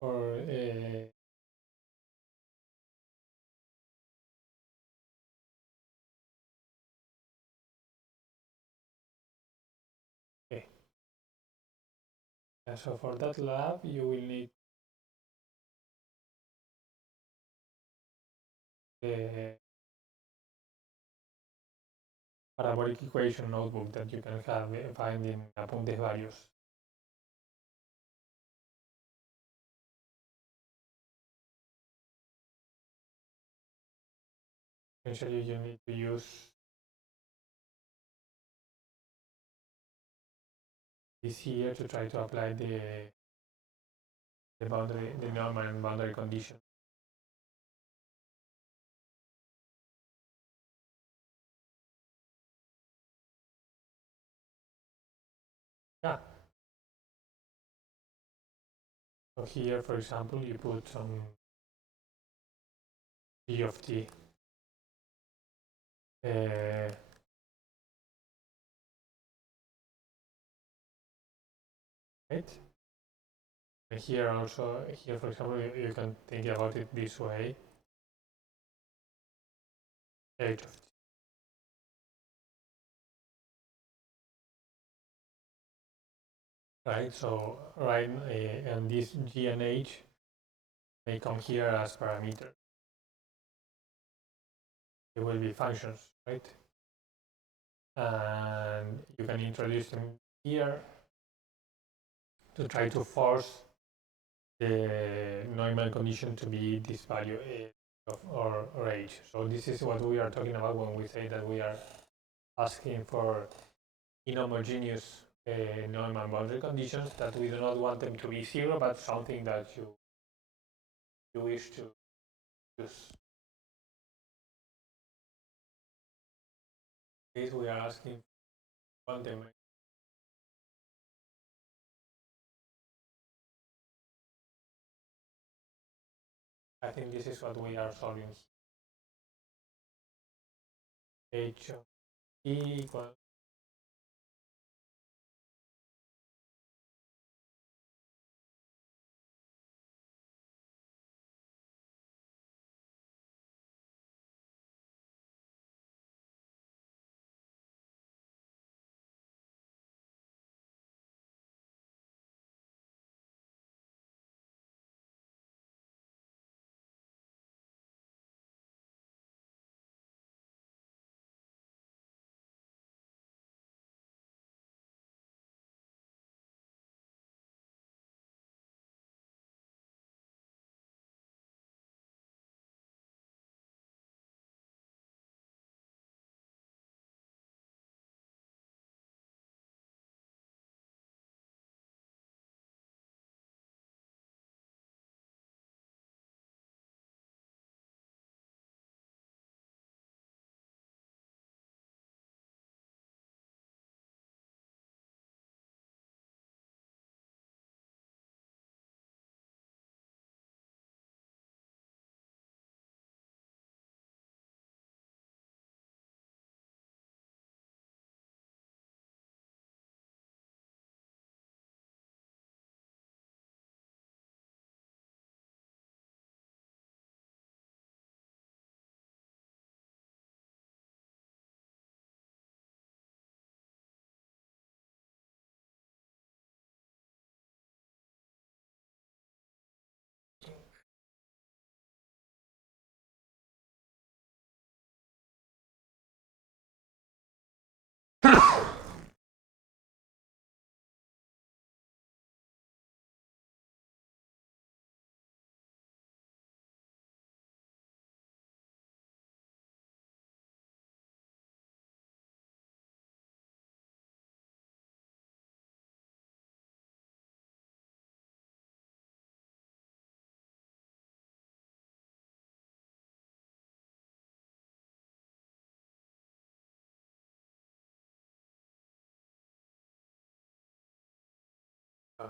or okay. So for that lab, you will need the parabolic equation notebook that you can find in Apuntes Varios. Essentially, you need to use this here to try to apply the normal and boundary condition. Yeah. So here, for example, you put some G of t. Right? And here also, for example, you can think about it this way. H of t. Right, so and this G and H may come here as parameters. It will be functions, right? And you can introduce them here to try to force the Neumann condition to be this value or H. So this is what we are talking about when we say that we are asking for inhomogeneous Neumann boundary conditions, that we do not want them to be zero, but something that you wish to use. This we are asking for them. I think this is what we are solving. H of t equals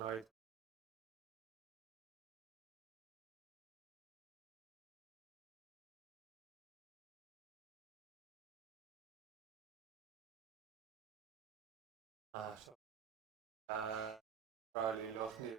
right. So probably lost the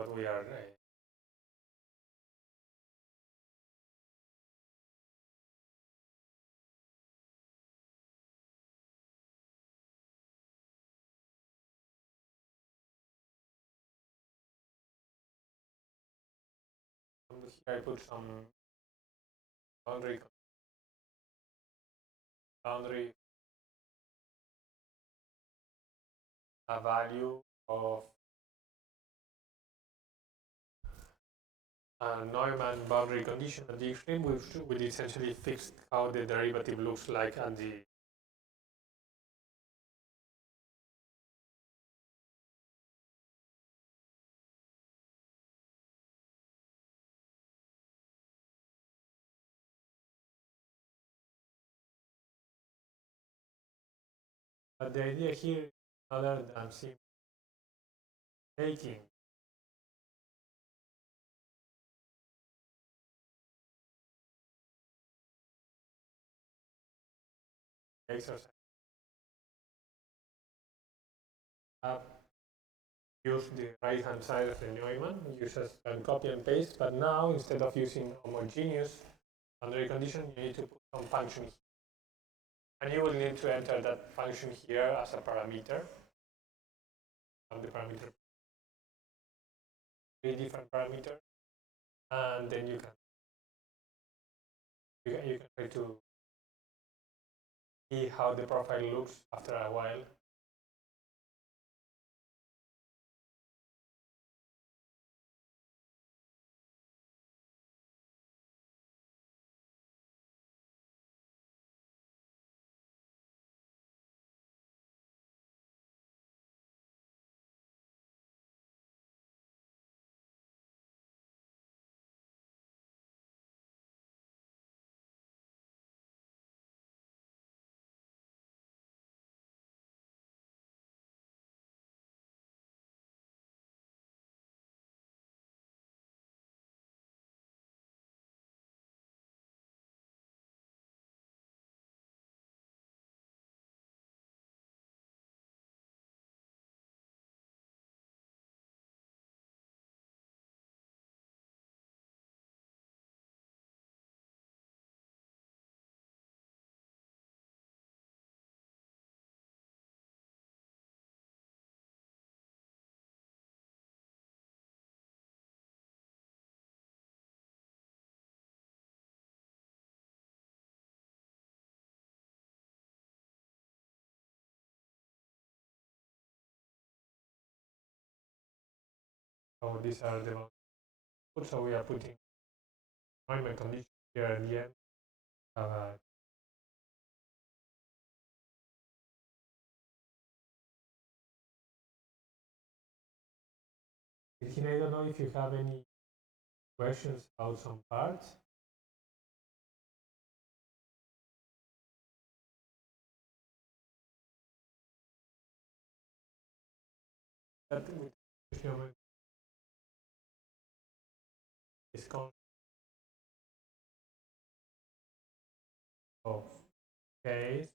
what we are here I put some boundary a value of a Neumann boundary condition at the extreme, which will essentially fix how the derivative looks like at the but the idea here is other than simply taking exercise use the right hand side of the Neumann, uses and copy and paste, but now instead of using homogeneous boundary condition, you need to put some function here. And you will need to enter that function here as a parameter. And the parameter, 3 different parameters, and then you can try to see how the profile looks after a while. So these are the outputs. So we are putting Neumann condition here at the end. I don't know if you have any questions about some parts. That with this concept of case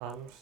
sums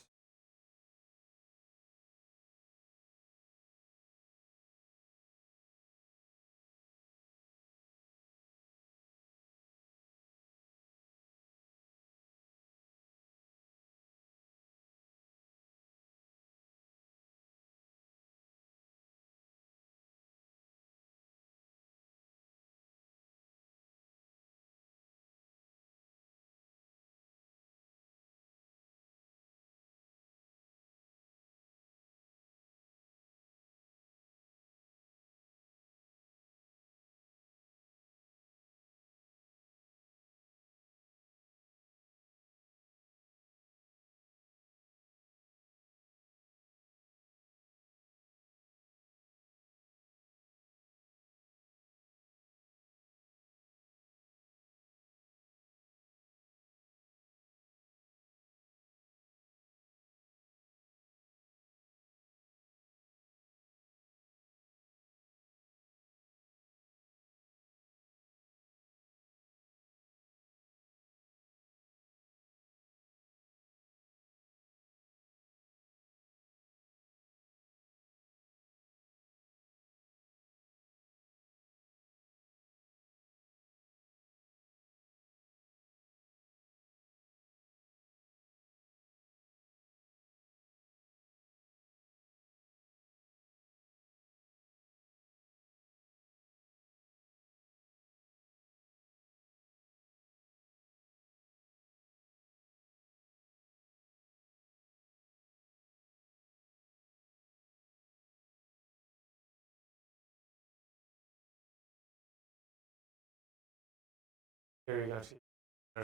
Here you can see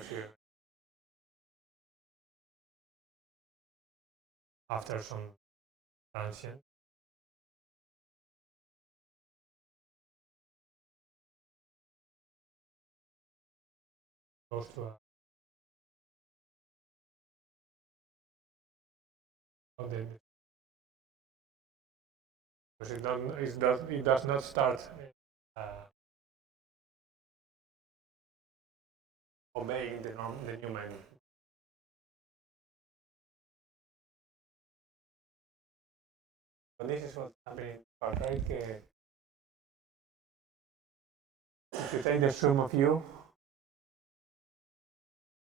here after some transient. Goes to a because it does not start obeying the Newman. So this is what's happening in part, right? If you take the sum of u,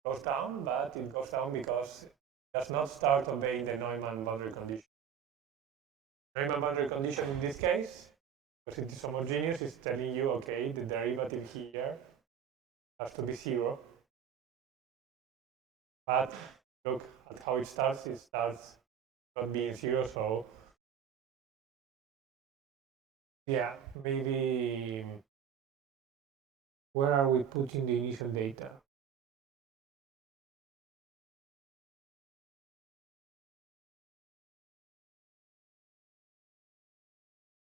it goes down, but it goes down because it does not start obeying the Neumann boundary condition. Neumann boundary condition in this case, because it is homogeneous, is telling you, okay, the derivative here has to be 0. But look at how it starts not being 0, so yeah, maybe where are we putting the initial data?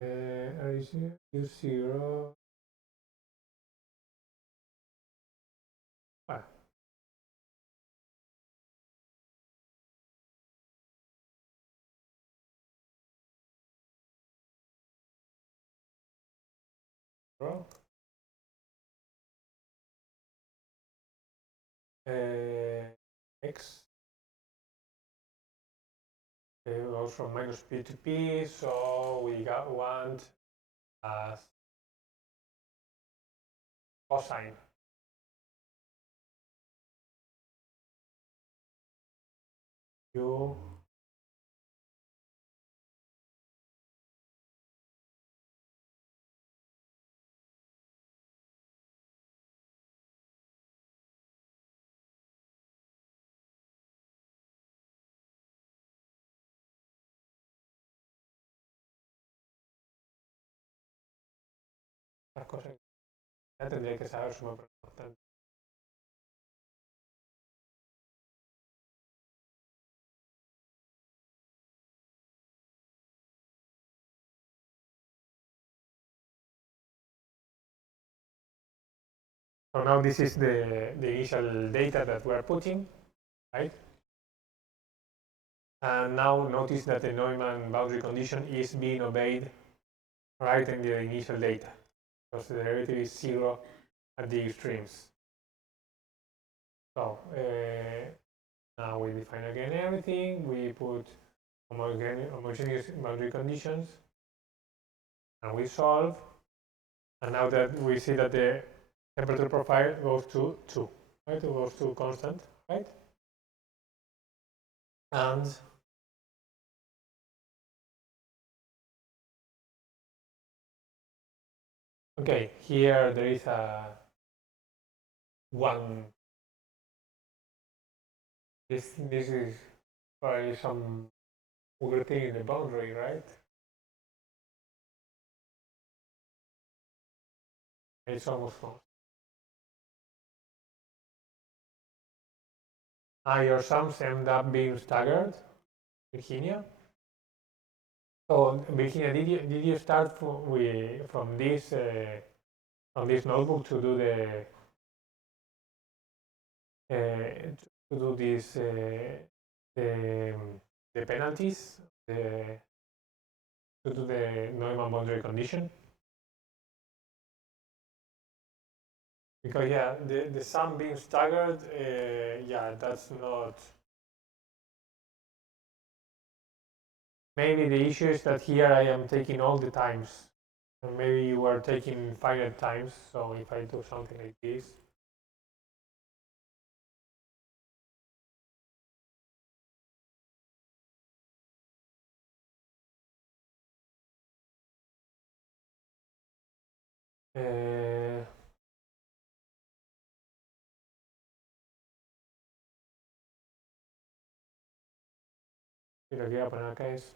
Is u0. Ah. X goes from minus p to p, so we want as cosine u las cosas. Ya tendría que saber suma bastante. So now this is the initial data that we are putting, right? And now notice that the Neumann boundary condition is being obeyed right in the initial data, because the derivative is 0 at the extremes. So now we define again everything, we put homogeneous boundary conditions, and we solve. And now that we see that the temperature profile goes to 2, right? It goes to constant, right? And okay, here there is a one. This is probably some weird thing in the boundary, right? It's almost false. Your sums end up being staggered, Virginia. So Virginia, did you start from this notebook to do this the penalties to do the Neumann boundary condition? Because yeah, the sum being staggered, yeah, that's not. Maybe the issue is that here I am taking all the times, and maybe you are taking finite times. So if I do something like this, y lo que voy a poner acá es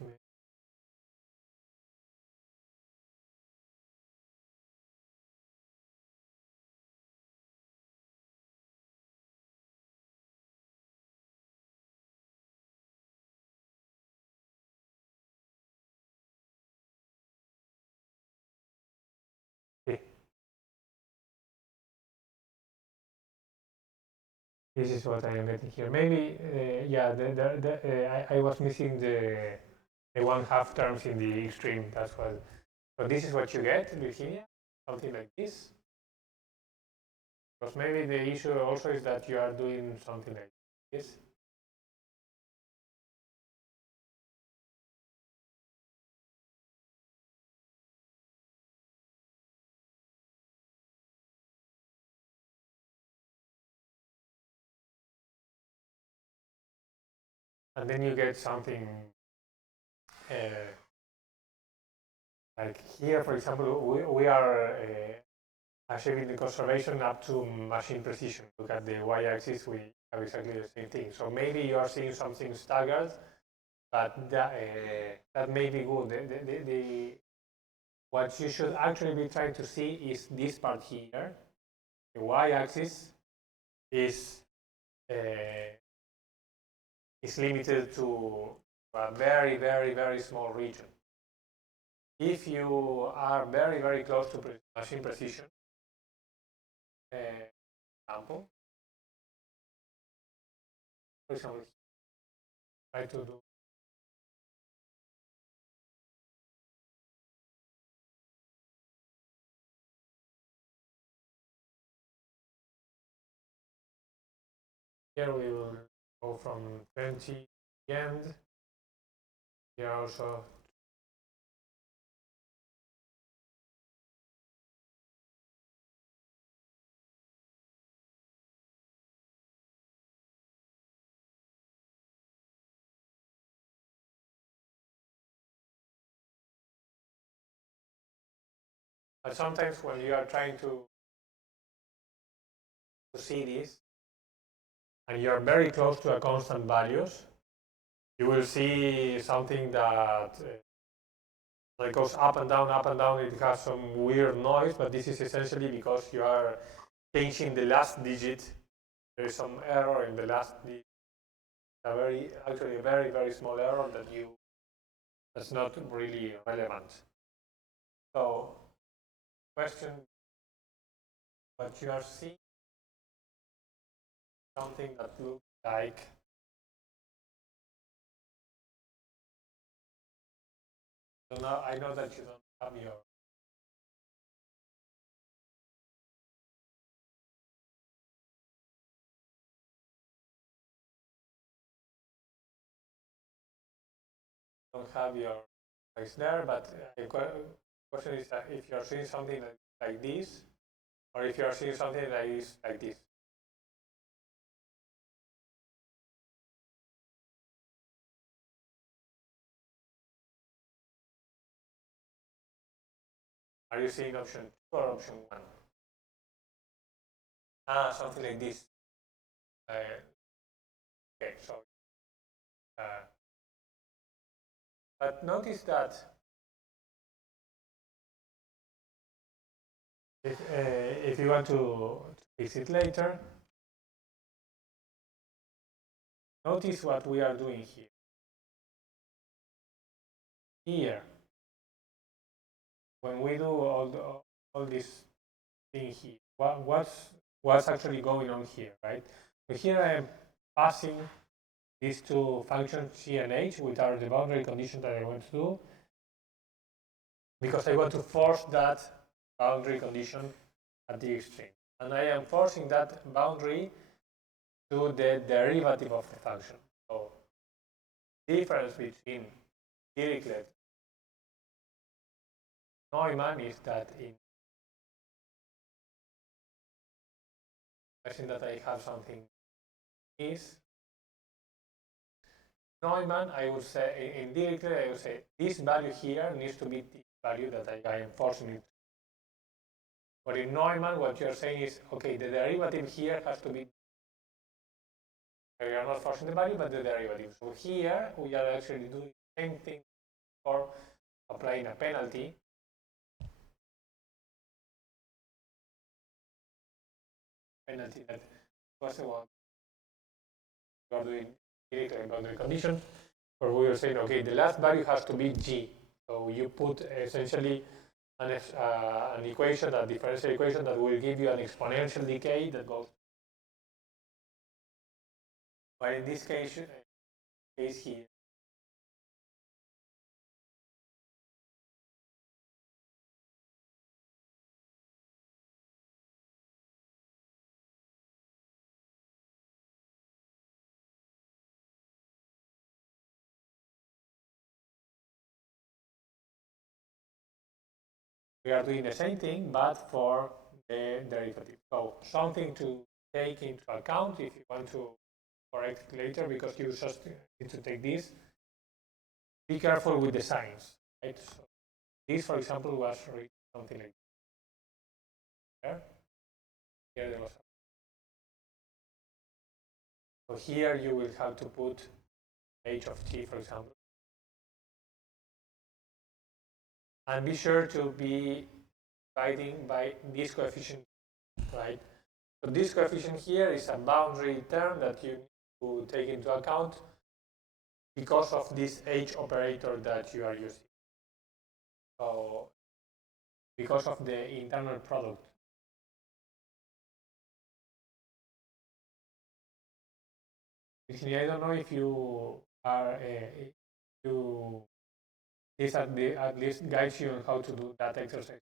This is what I am getting here. Maybe, yeah, I was missing the 1/2 terms in the extreme. That's what. So this is what you get, Virginia, something like this. Because maybe the issue also is that you are doing something like this. And then you get something like here, for example, we are achieving the conservation up to machine precision. Look at the y-axis, we have exactly the same thing. So maybe you are seeing something staggered, but that may be good. What you should actually be trying to see is this part here. The y-axis is limited to a very, very, very small region. If you are very, very close to machine precision, example, for example, try to do here we will go from 20 to the end. Here also but sometimes when you are trying to see this and you are very close to a constant values, you will see something that goes up and down, up and down. It has some weird noise, but this is essentially because you are changing the last digit. There is some error in the last digit. Actually a very, very small error that's not really relevant. So, question: what you are seeing, something that looks like so now I know that you don't have your place there, but the question is that if you are seeing something like this, or if you are seeing something that is like this. Are you seeing option 2 or option 1? Something like this. Okay, so but notice that if you want to fix it later, notice what we are doing here. Here, when we do all this thing here, what's actually going on here, right? So here I am passing these two functions c and h, which are the boundary conditions that I want to do, because I want to force that boundary condition at the extreme. And I am forcing that boundary to the derivative of the function. So the difference between Dirichlet and Neumann is that in imagine that I have something is Neumann, I would say in Dirichlet, I would say this value here needs to be the value that I am forcing it. But in Neumann, what you're saying is, okay, the derivative here has to be. We are not forcing the value, but the derivative. So here we are actually doing the same thing for applying a penalty. Penalty that was the one we are doing Dirichlet boundary condition, where we are saying, okay, the last value has to be g. So you put essentially an equation, a differential equation that will give you an exponential decay that goes but in this case here, we are doing the same thing, but for the derivative. So something to take into account if you want to correct it later, because you just need to take this. Be careful with the signs, right? So this, for example, was written something like there. Here there was. So here you will have to put h of t, for example. And be sure to be dividing by this coefficient, right? So this coefficient here is a boundary term that you need to take into account because of this h operator that you are using. So because of the internal product. I don't know if you are this at least guides you on how to do that exercise.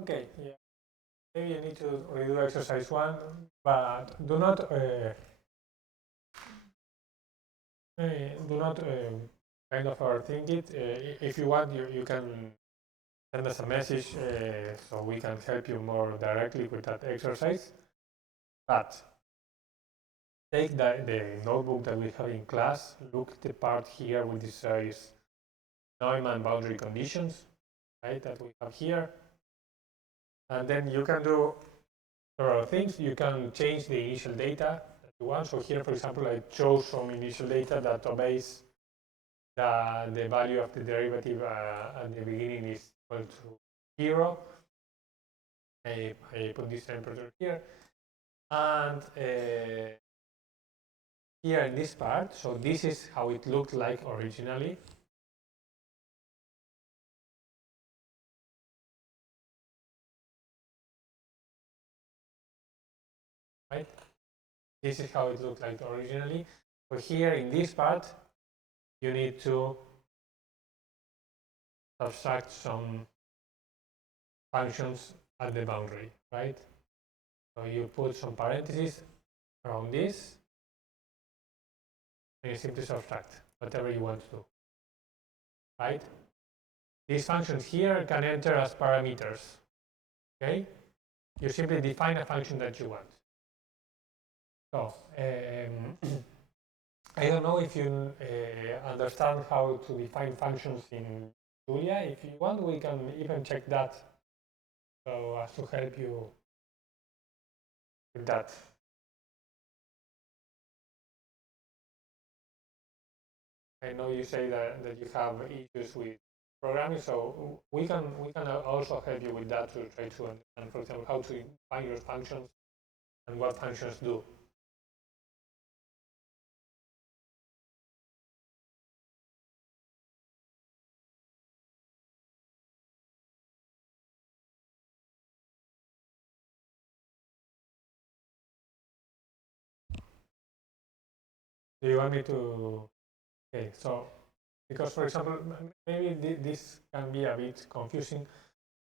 Okay, yeah. Maybe you need to redo exercise 1, but do not kind of overthink it. If you want, you can send us a message so we can help you more directly with that exercise. But take the notebook that we have in class, look at the part here with this Neumann boundary conditions, right, that we have here. And then you can do several things. You can change the initial data that you want. So here, for example, I chose some initial data that obeys the value of the derivative at the beginning is equal to 0. I put this temperature here. And here in this part, so this is how it looked like originally. Right? This is how it looked like originally. So here in this part, you need to subtract some functions at the boundary, right? So you put some parentheses around this, and you simply subtract whatever you want to do, right? These functions here can enter as parameters, okay? You simply define a function that you want. So, I don't know if you understand how to define functions in Julia. If you want, we can even check that so as to help you with that. I know you say that you have issues with programming, so we can also help you with that to try to understand, for example, how to define your functions and what functions do. Do you want me to? Okay, so because, for example, maybe this can be a bit confusing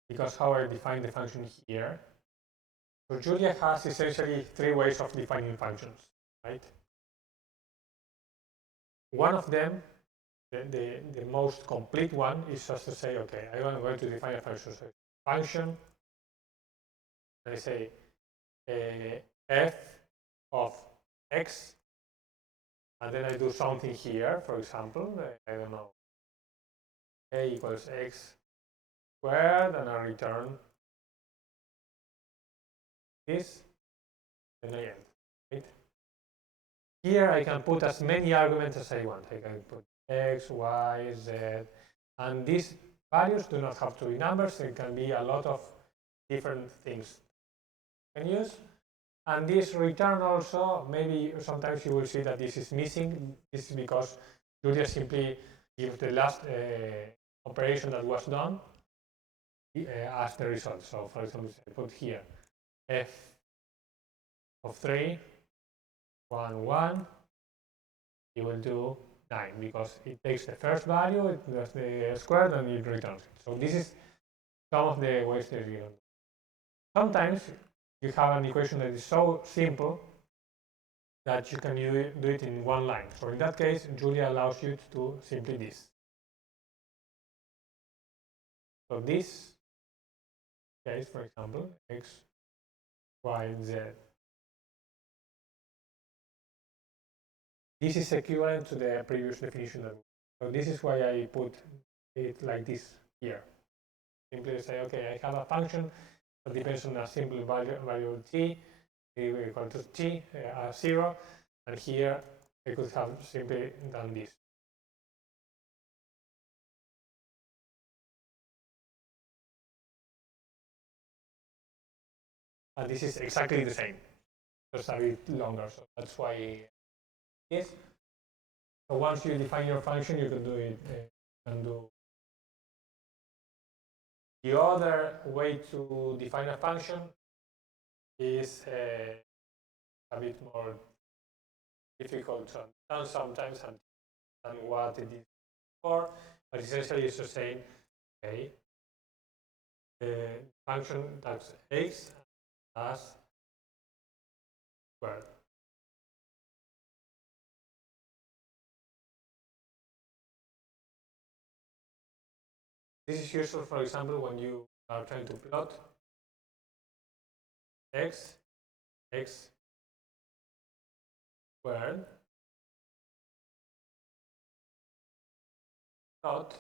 because how I define the function here. So Julia has essentially 3 ways of defining functions, right? One of them, the most complete one, is just to say, okay, I'm going to define a function. So function, and I say f of x, and then I do something here, for example, I don't know, a equals x squared, and I return this, and I end, right? Here I can put as many arguments as I want. I can put x, y, z, and these values do not have to be numbers. It can be a lot of different things you can use. And this return also, maybe sometimes you will see that this is missing. This is because Julia simply gives the last operation that was done as the result. So for example, I put here f of 3, 1, 1, it will do 9 because it takes the first value, it does the squared, and it returns it. So this is some of the ways that you can do. Sometimes you have an equation that is so simple that you can do it in one line. So in that case, Julia allows you to do simply this. So this case, for example, x, y, z. This is equivalent to the previous definition. So this is why I put it like this here. Simply say, okay, I have a function that depends on a simple value t, equal to t, 0, and here I could have simply done this. And this is exactly the same, just a bit longer. So that's why this. So once you define your function, you can do it and do. The other way to define a function is a bit more difficult to understand sometimes than what it is before, but essentially it's just saying, okay, the function that's x as squared. This is useful, for example, when you are trying to plot x squared dot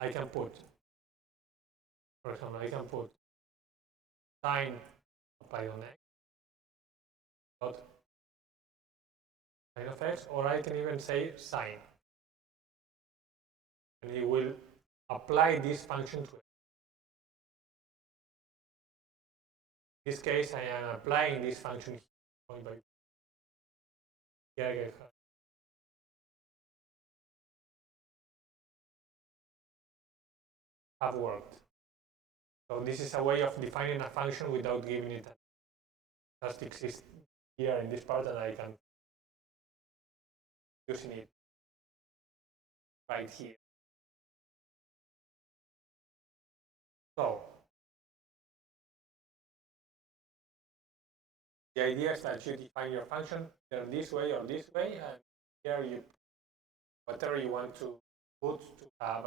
I can put, for example, I can put sine of pi on x dot sine of x, or I can even say sine, and it will apply this function to it. In this case, I am applying this function point by here. Have worked. So this is a way of defining a function without giving it a just exists here in this part, and I can using it right here. So the idea is that you define your function either this way or this way, and here you whatever you want to put to have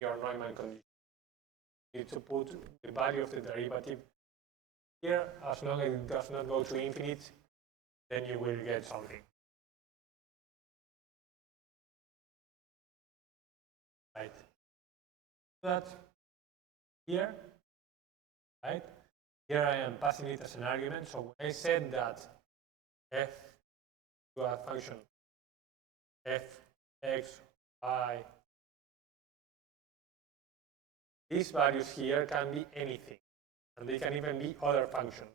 your Neumann condition. You need to put the value of the derivative here. As long as it does not go to infinite, then you will get something. Right? That here, right? Here I am passing it as an argument. So when I said that f to a function f, x, y, these values here can be anything, and they can even be other functions.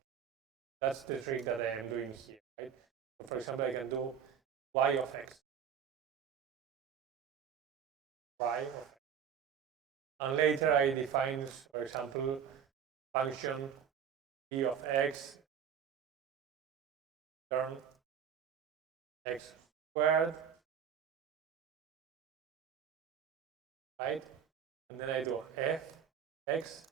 That's the trick that I am doing here, right? So for example, I can do y of x, and later I define, for example, function p of x turn x squared, right? And then I do f x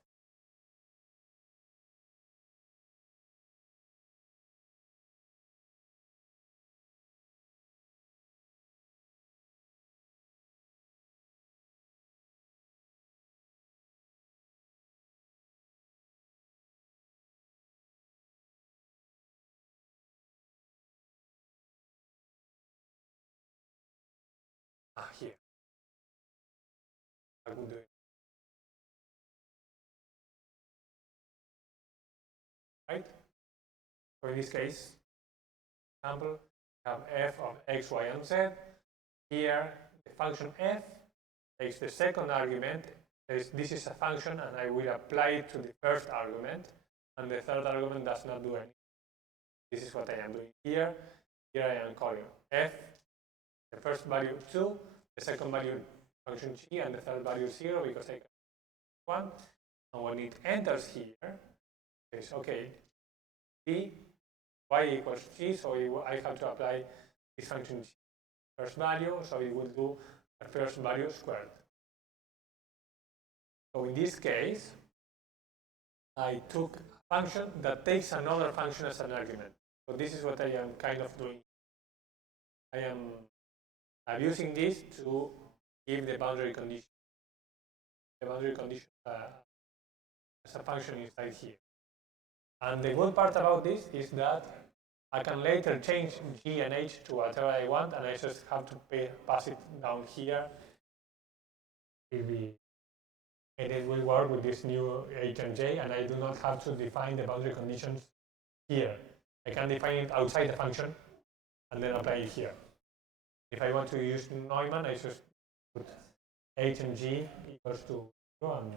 here. I will do it. Right? So in this case, example, we have f of x, y, and z. Here, the function f takes the second argument. This is a function, and I will apply it to the first argument, and the third argument does not do anything. This is what I am doing here. Here I am calling f, the first value 2, the second value function g, and the third value 0 because I can 1. And when it enters here, it's okay, g, y equals g, so I have to apply this function g first value, so it will do the first value squared. So in this case, I took a function that takes another function as an argument. So this is what I am kind of doing. I'm using this to give the boundary condition. The boundary condition as a function inside here. And the good part about this is that I can later change g and h to whatever I want, and I just have to pass it down here. And it will work with this new h and j, and I do not have to define the boundary conditions here. I can define it outside the function and then apply it here. If I want to use Neumann, I just put h and g equals to 0. And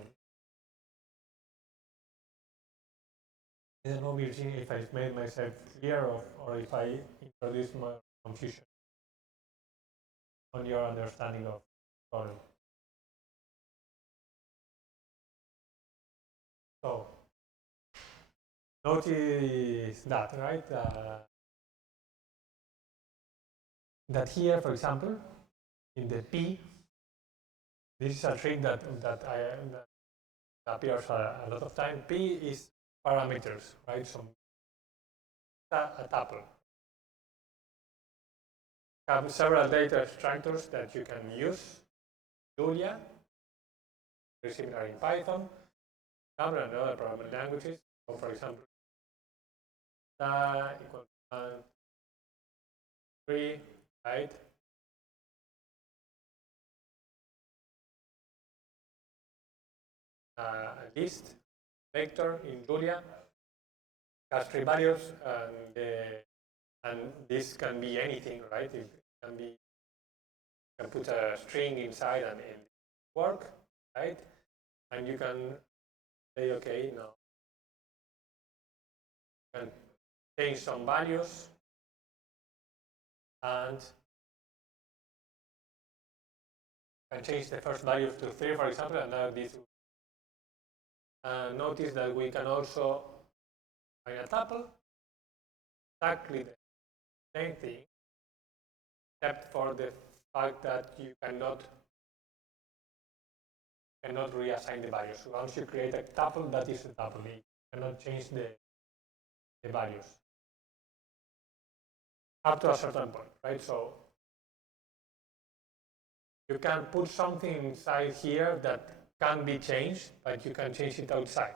I don't know, Virginia, if I've made myself clear or if I introduce more confusion on your understanding of the problem. So, notice that, right? That here, for example, in the P, this is a trick that appears a lot of time. P is parameters, right? So a tuple. Have several data structures that you can use. Julia, very similar in Python, and other programming languages. So for example, equals 1, 3, right? A list vector in Julia has 3 values, and this can be anything, right? It can be, you can put a string inside and it work, right? And you can say, okay, now you can change some values and can change the first value to 3, for example, and now this. Notice that we can also find a tuple, exactly the same thing, except for the fact that you cannot reassign the values. Once you create a tuple, that is a tuple. You cannot change the values up to a certain point, right? So you can put something inside here that can be changed, but you can change it outside.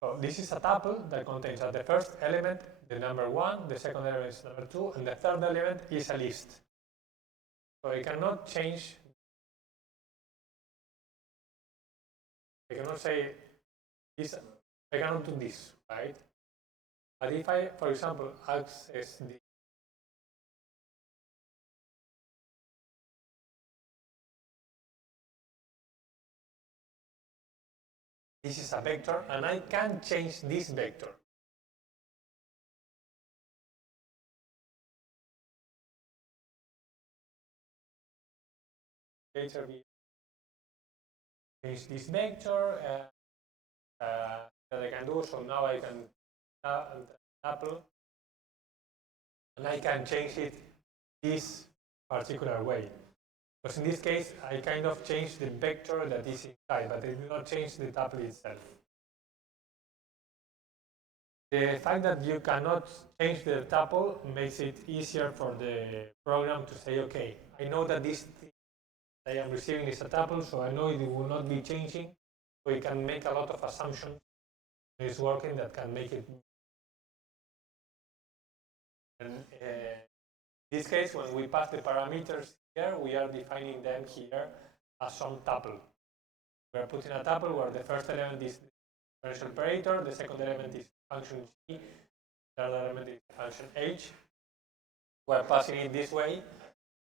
So this is a tuple that contains the first element, the number 1, the second element is number 2, and the third element is a list. So I cannot change, I cannot say this, I cannot do this, right? But if I, for example, access the This is a vector, and I can change this vector. Later we change this vector that I can do. So now I can Apple, and I can change it this particular way. Because in this case, I kind of change the vector that is inside, but I do not change the tuple itself. The fact that you cannot change the tuple makes it easier for the program to say, okay, I know that this thing I am receiving is a tuple, so I know it will not be changing. So we can make a lot of assumptions when it's working that can make it. And in this case, when we pass the parameters here, we are defining them here as some tuple. We are putting a tuple where the first element is the differential operator, the second element is function g, the third element is function h. We are passing it this way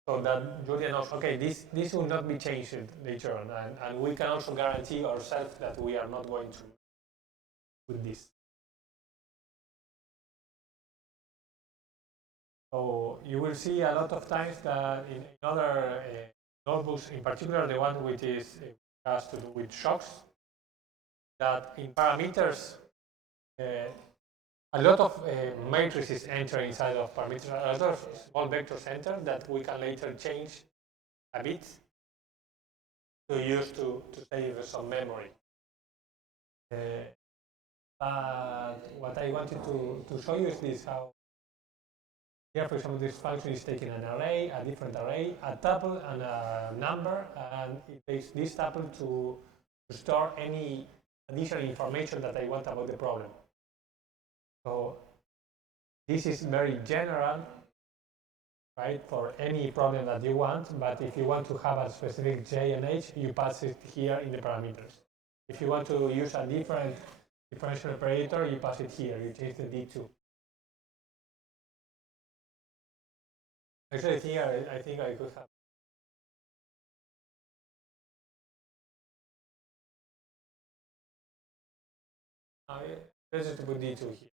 so that Julia knows, okay, this will not be changed later on, and we can also guarantee ourselves that we are not going to with this. So you will see a lot of times that in other notebooks, in particular the one which has to do with shocks, that in parameters, a lot of matrices enter inside of parameters, a lot of small vectors enter that we can later change a bit to use to save some memory. But what I wanted to show you is this, how here, for example, this function is taking an array, a different array, a tuple, and a number, and it takes this tuple to store any additional information that I want about the problem. So this is very general, right, for any problem that you want, but if you want to have a specific J and H, you pass it here in the parameters. If you want to use a different differential operator, you pass it here, you change the D2. Actually, here, I think I could have. Let's just put D2 here.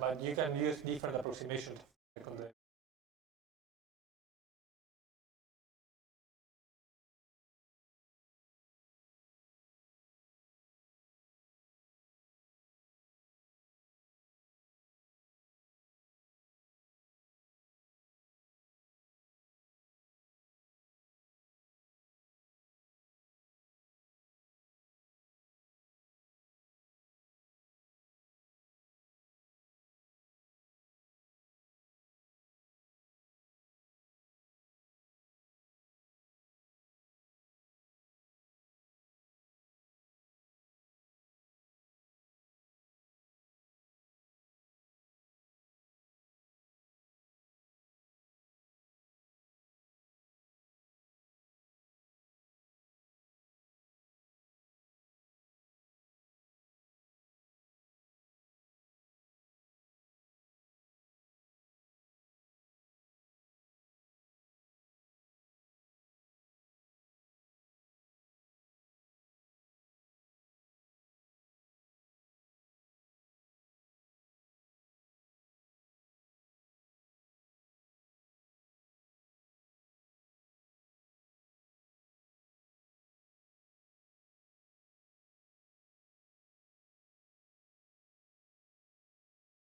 But you can use different approximations.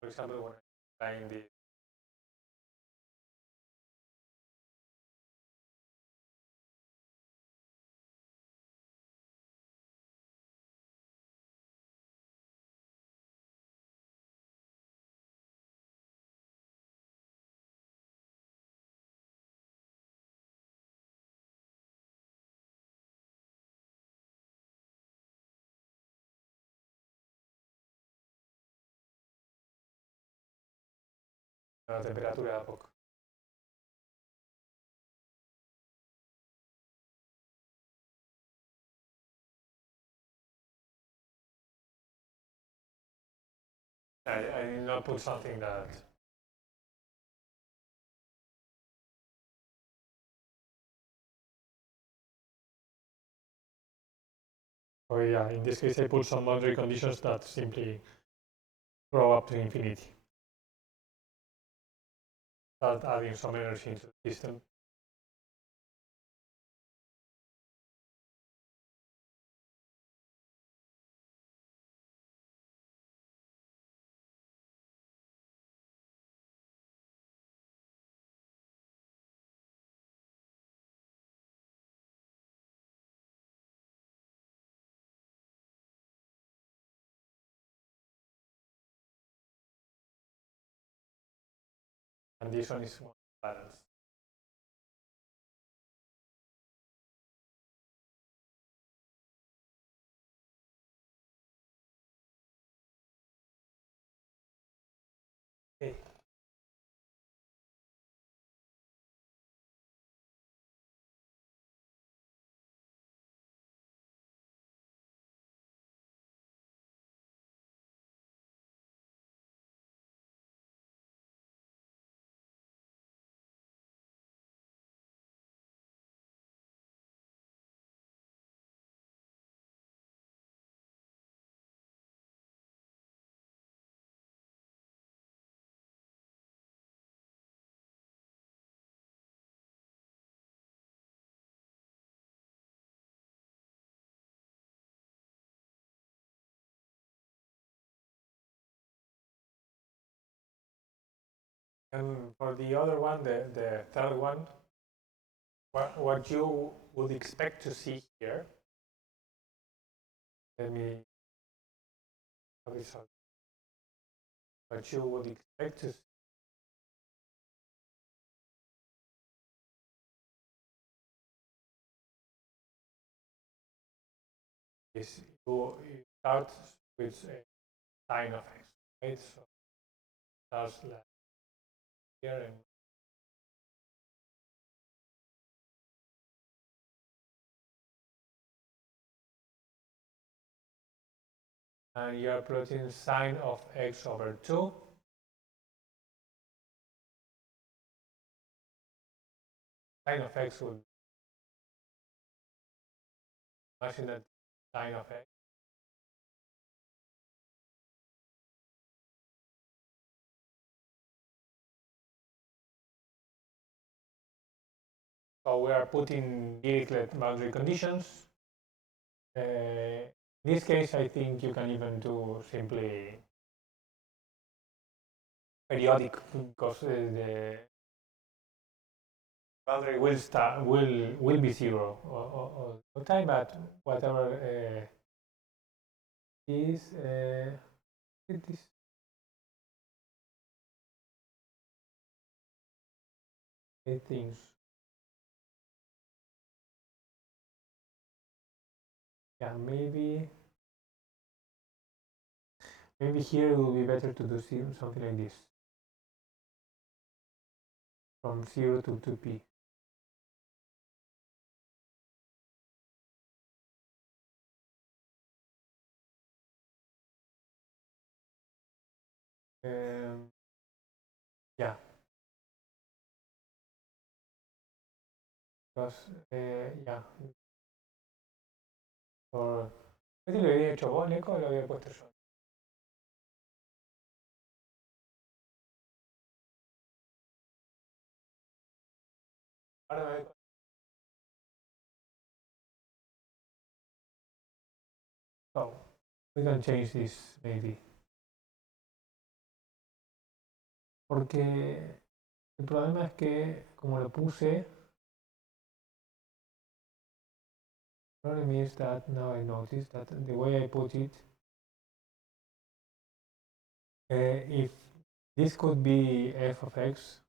For example, when I'm applying the la temperatura poco. I did not put something that. So yeah, in this case I put some boundary conditions that simply grow up to infinity. Start adding some energy into the system. And this one is more balanced. Okay. And for the other one, the third one, what you would expect to see here, let me have this out. What you would expect to see is you start with a sign of x, right? So starts like here and you are plotting sine of x over 2. Sine of x would imagine that sine of x so we are putting Dirichlet boundary conditions. In this case, I think you can even do simply periodic because the boundary will be zero all the time, but whatever is this things. Yeah, maybe here it will be better to do something like this from 0 to 2p. Yeah, because yeah, por ¿qué lo había hecho vos, Nico, o lo había puesto yo? Ahora me doy so we can change this maybe. Porque el problema es que como lo puse, the problem is that now I notice that the way I put it, if this could be f of x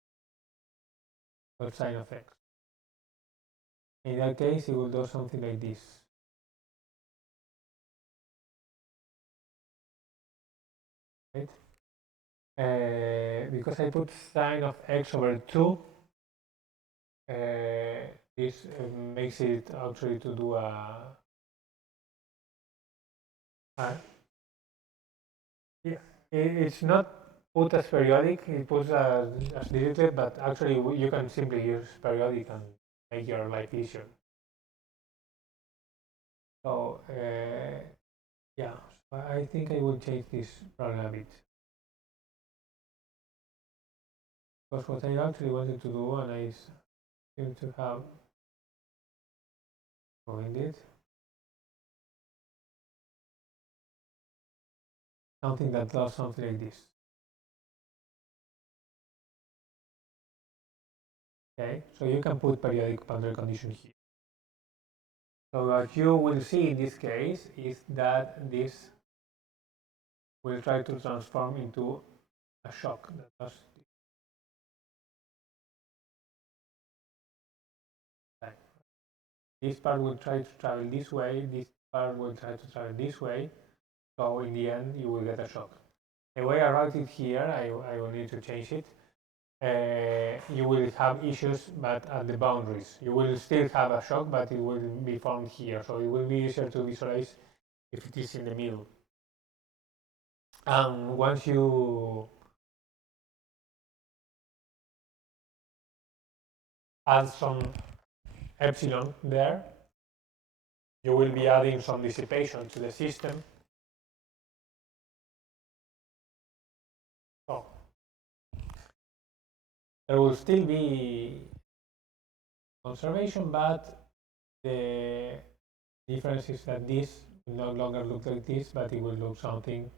or sine of x. In that case, it will do something like this. Right? Because I put sine of x over 2, this makes it actually to do yeah, it's not put as periodic, it puts as Dirichlet, but actually you can simply use periodic and make your life easier. So yeah, so I think I will change this problem a bit. Because what I actually wanted to do, and I seem to have ruined it, something that does something like this. Okay, so you can put periodic boundary condition here. So what you will see in this case is that this will try to transform into a shock. This part will try to travel this way, this part will try to travel this way, so in the end you will get a shock. The way I write it here, I will need to change it. You will have issues, but at the boundaries. You will still have a shock, but it will be formed here, so it will be easier to visualize if it is in the middle. And once you add some epsilon there, you will be adding some dissipation to the system. So there will still be conservation, but the difference is that this will no longer look like this, but it will look something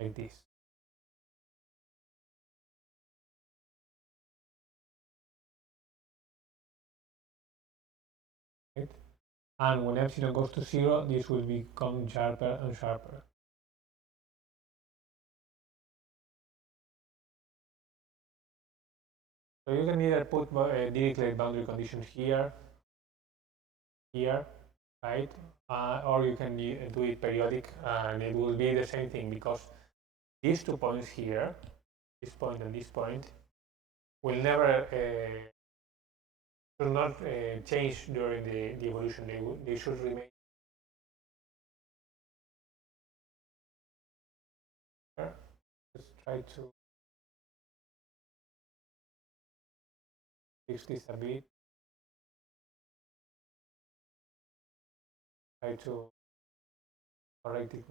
like this. Right? And when epsilon goes to 0, this will become sharper and sharper. So you can either put Dirichlet boundary conditions here, right? Or you can do it periodic, and it will be the same thing, because these 2 points here, this point and this point, will never should not change during the evolution. They should remain there. Let's try to fix this a bit. Try to correct it.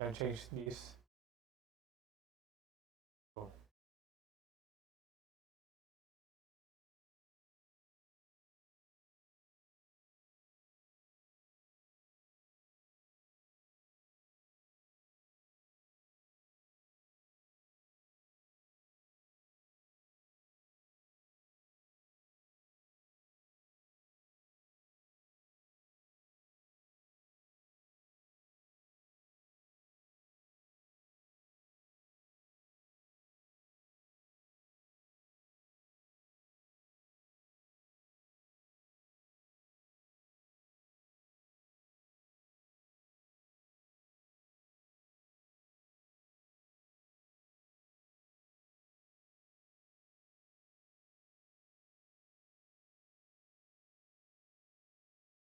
And change this.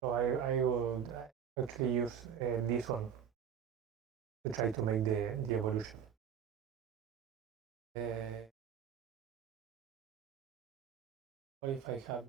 So I would actually use this one to try to make the evolution. What if I have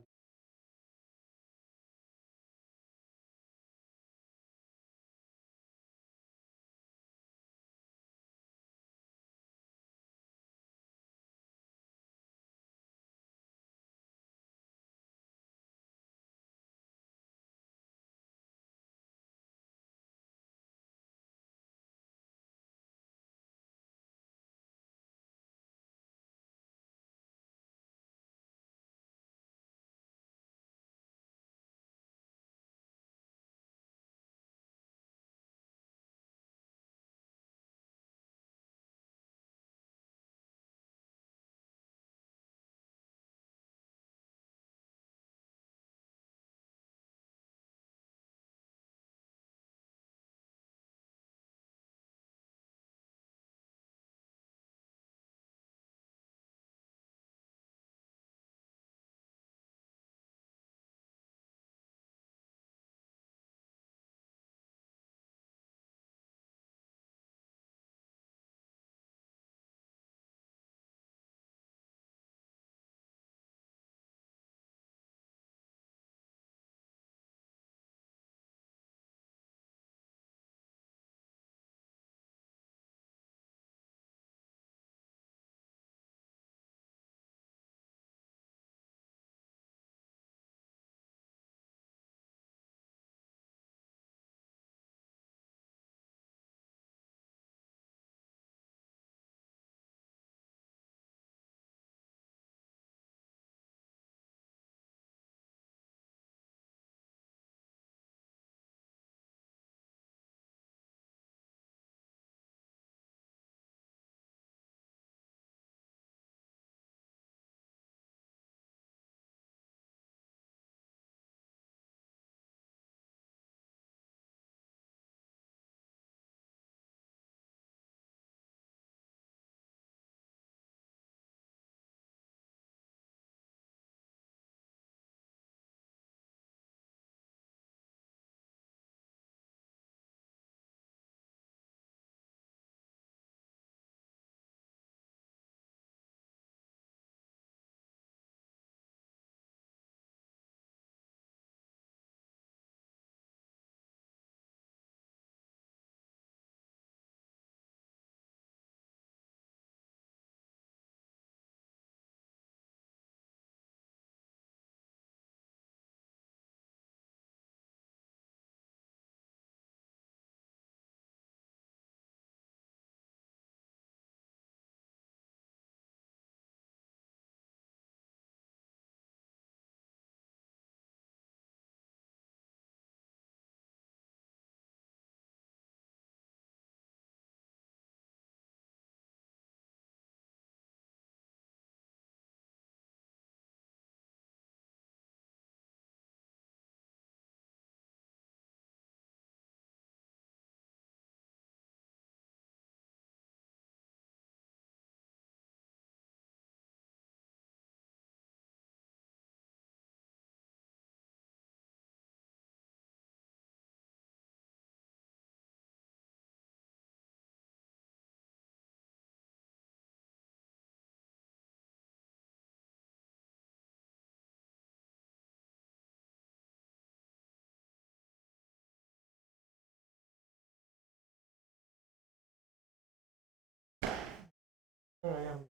Here I am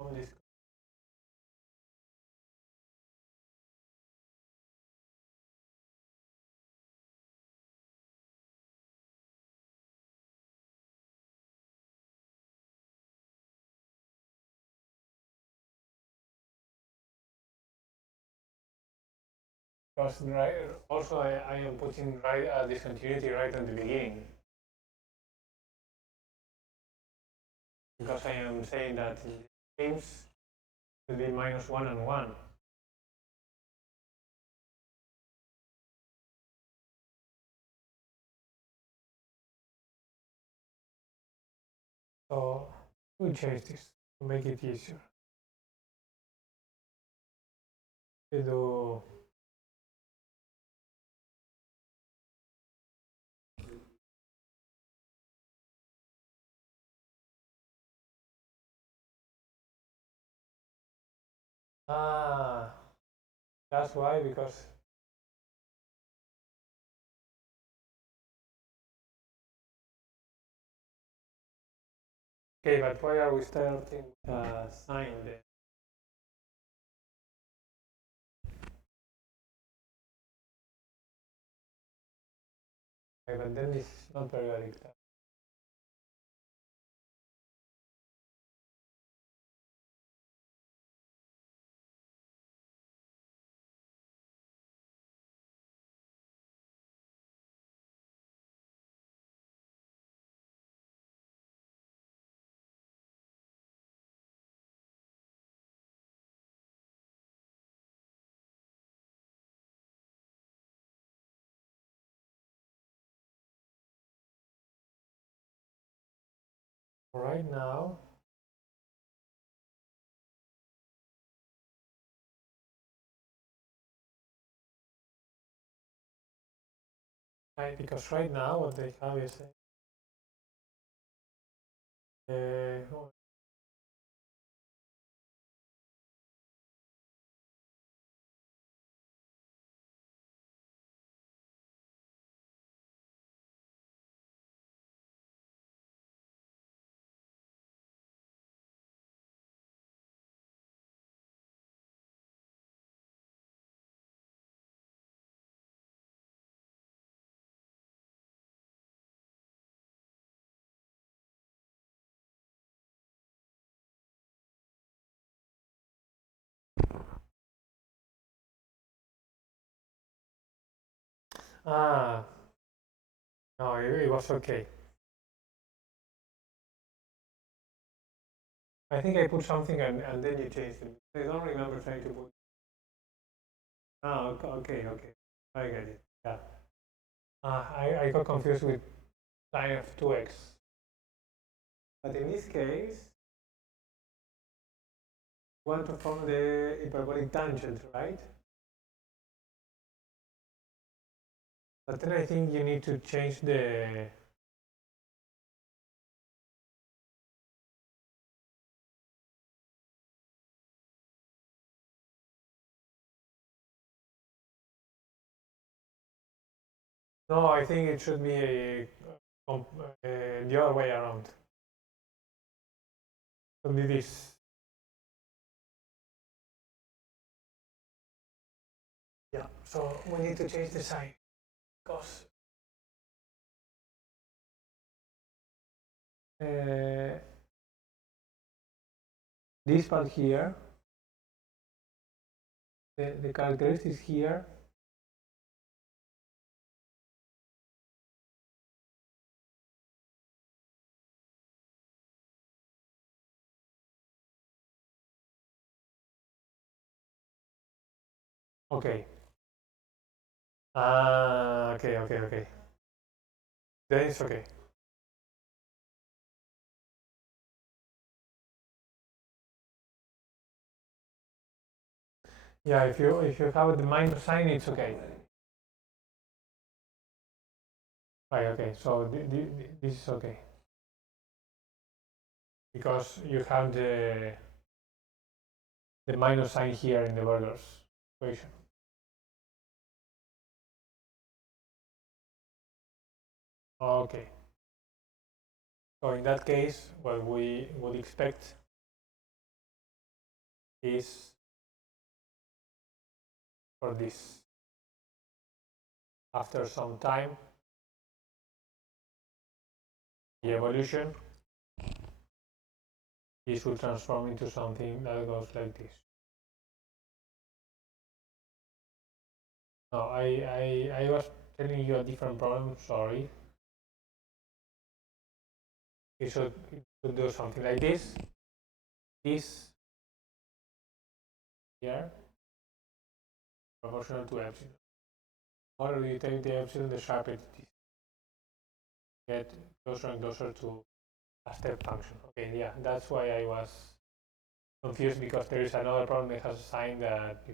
on this. Because right, also I am putting right discontinuity right at the beginning. Because I am saying that games will be -1 and 1. So we change this to make it easier. We do that's why, because okay, but why are we starting sign then? Okay, but then this is not periodic. Right now, because right now what they have is no, it was okay. I think I put something and then you changed it. I don't remember trying to put. Okay. I get it. Yeah. I got confused with sine of 2x. But in this case, we want to form the hyperbolic tangent, right? But then I think you need to change the. No, I think it should be the other way around. It should be this. Yeah, so we need to change the sign because this part here, the characteristics here, okay. Okay. Then it's okay. Yeah, if you have the minus sign, it's okay. Right, okay, so this is okay. Because you have the minus sign here in the Burgers equation. Okay. So in that case, what we would expect is for this, after some time, the evolution, this will transform into something that goes like this. No, I was telling you a different problem, sorry. It should do something like this. This here, proportional to epsilon. The smaller you take the epsilon, the sharper it is. Get closer and closer to a step function. Okay, yeah, that's why I was confused, because there is another problem that has a sign that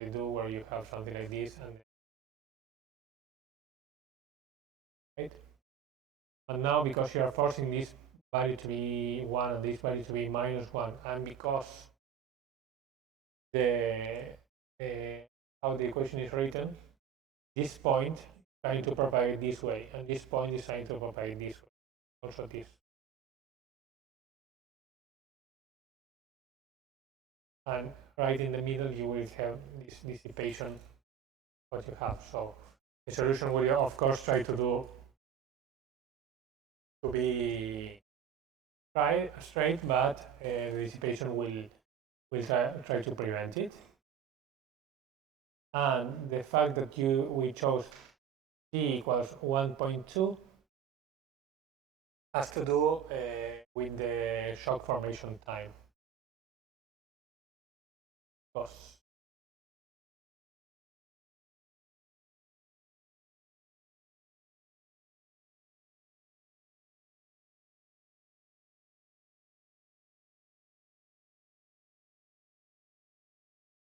you do where you have something like this, and right. And now, because you are forcing this value to be 1 and this value to be -1, and because the how the equation is written, this point is trying to propagate this way, and this point is trying to propagate this way. Also this. And right in the middle, you will have this dissipation, what you have. So the solution will, of course, try to be straight, but the dissipation will try to prevent it. And the fact that we chose t equals 1.2 has to do with the shock formation time. Because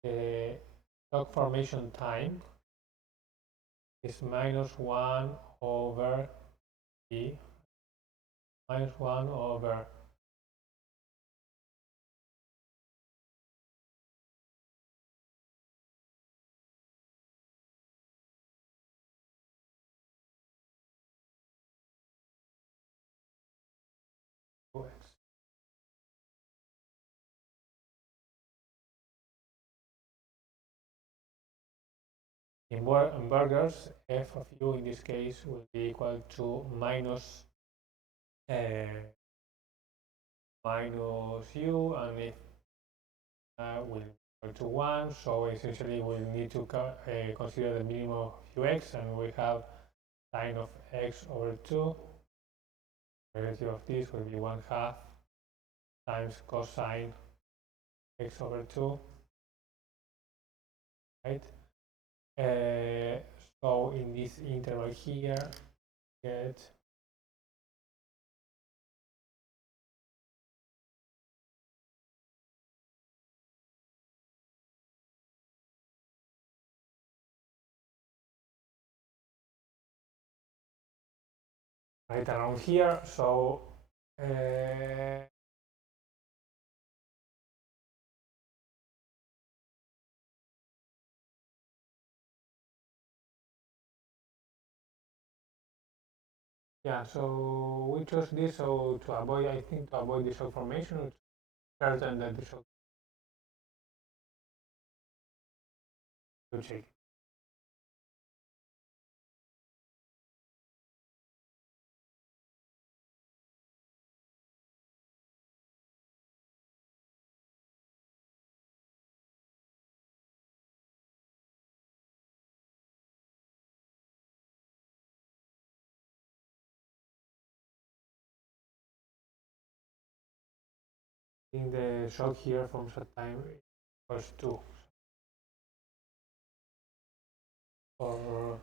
the shock formation time is -1 over t -1 over x. In burgers, f of u in this case will be equal to minus u, and if will be equal to 1, so essentially we'll need to consider the minimum of ux, and we have sine of x over 2. Derivative of this will be 1/2 times cosine x over 2, right? So in this interval here, get right around here. So yeah, so we chose this so to avoid, I think, to avoid the shock formation, certain that the shock will check. I think the shock here from set time equals 2. Or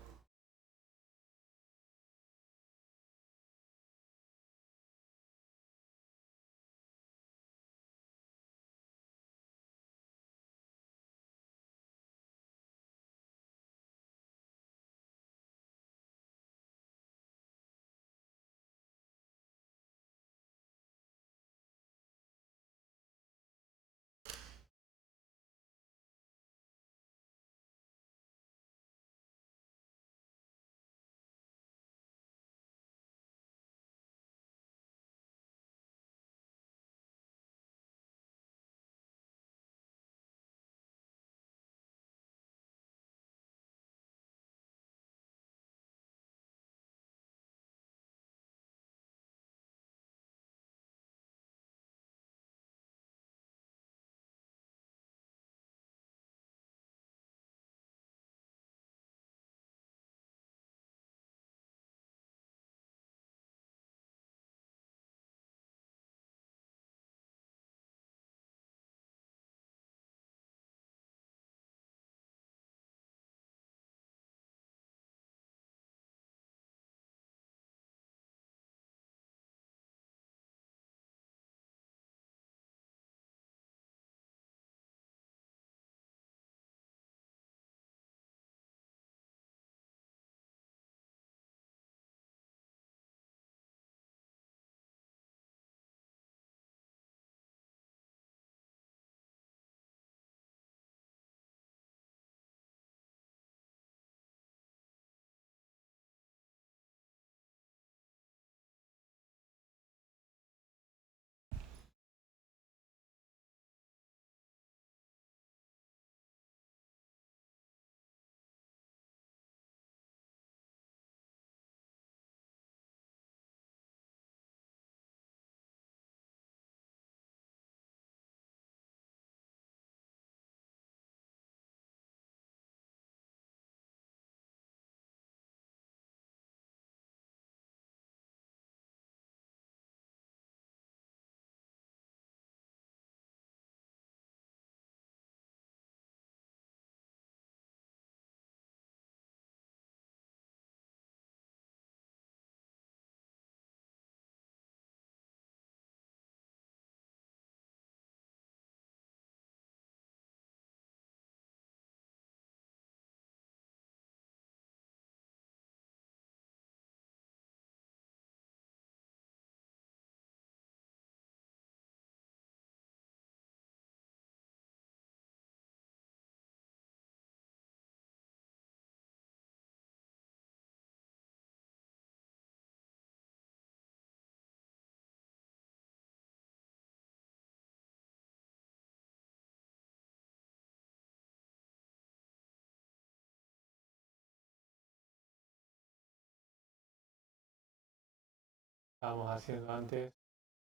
estábamos haciendo antes.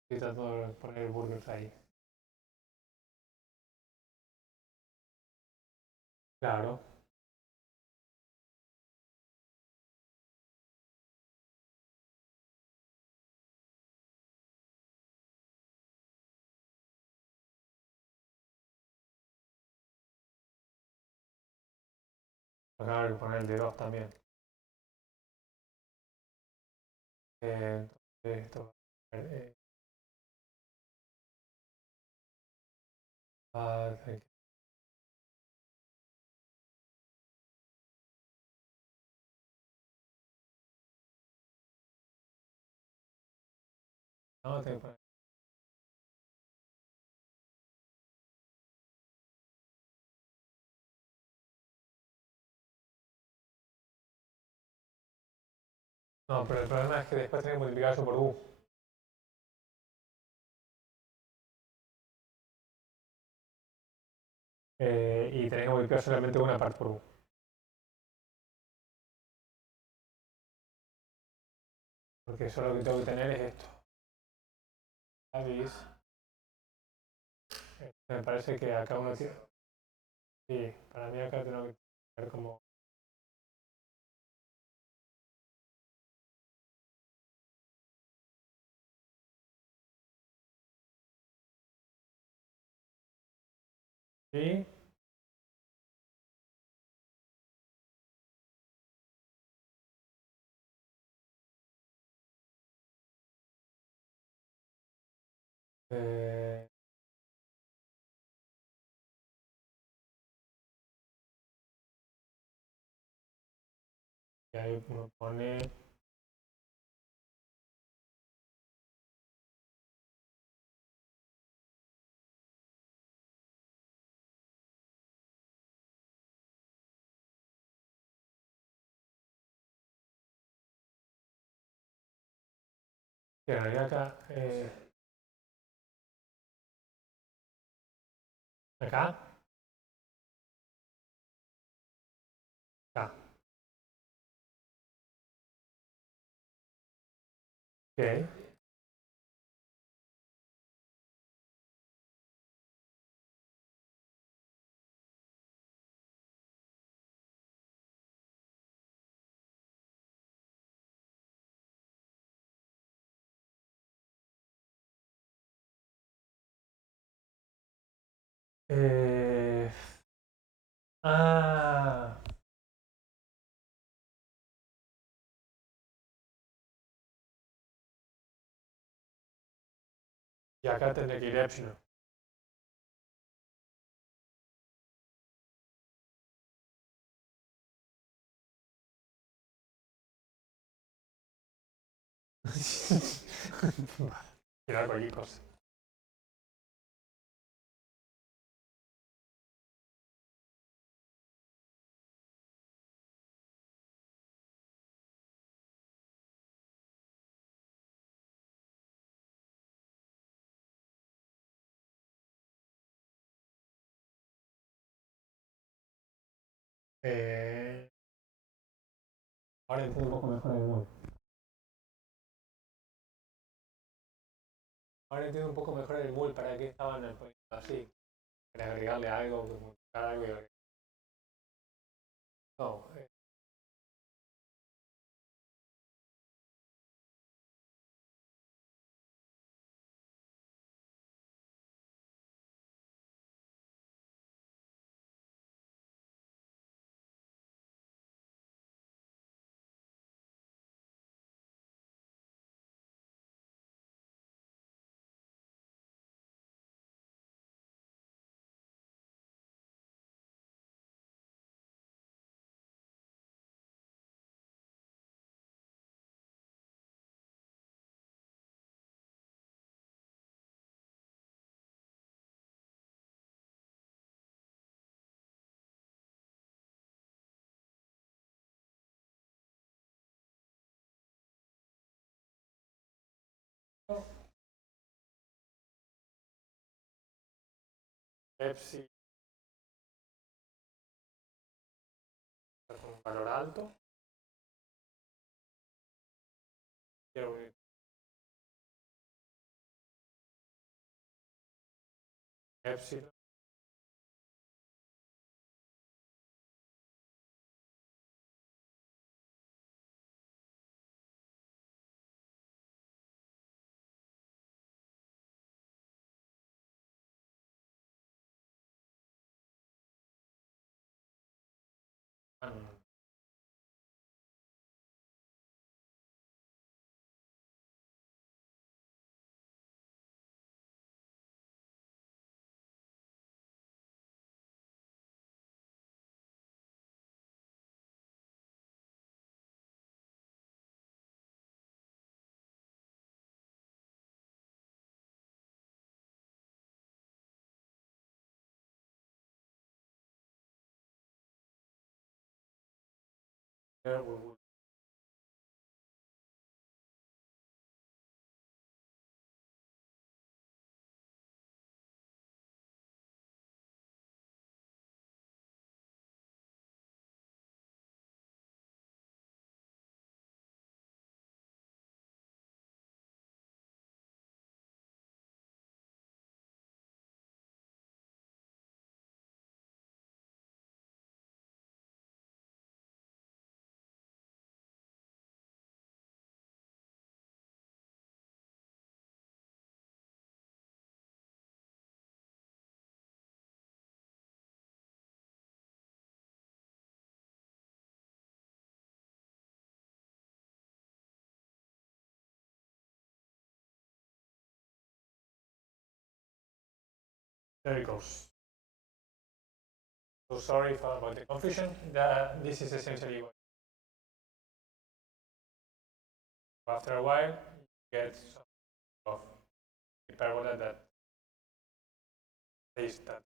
Estoy tratando de poner burgers ahí. Claro. Acá hay que poner el de 2 también. Entonces, esto va a ser, no, tengo que poner. No, pero el problema es que después tengo que multiplicar eso por u. Y tenés que multiplicar solamente una parte por u. Porque solo lo que tengo que tener es esto. ¿Sabéis? Me parece que acá uno tiene. Sí, para mí acá tengo que tener como. Sí. Eh, y ahí uno pone. Y en realidad acá. Acá. Acá. Ok. Eh, ah. Y acá tendré que ir epsilon. Tirar cualquier cosa. Eh, ahora entiendo un poco mejor el mol. Ahora entiendo un poco mejor el mul, para qué estaban poniendo así. Para agregarle algo, modificar algo y agregar. No, Pepsi con un valor alto. Quiero epsilon and here we would there it goes. So sorry about the confusion. This is essentially what after a while you get some of hyperbola that says that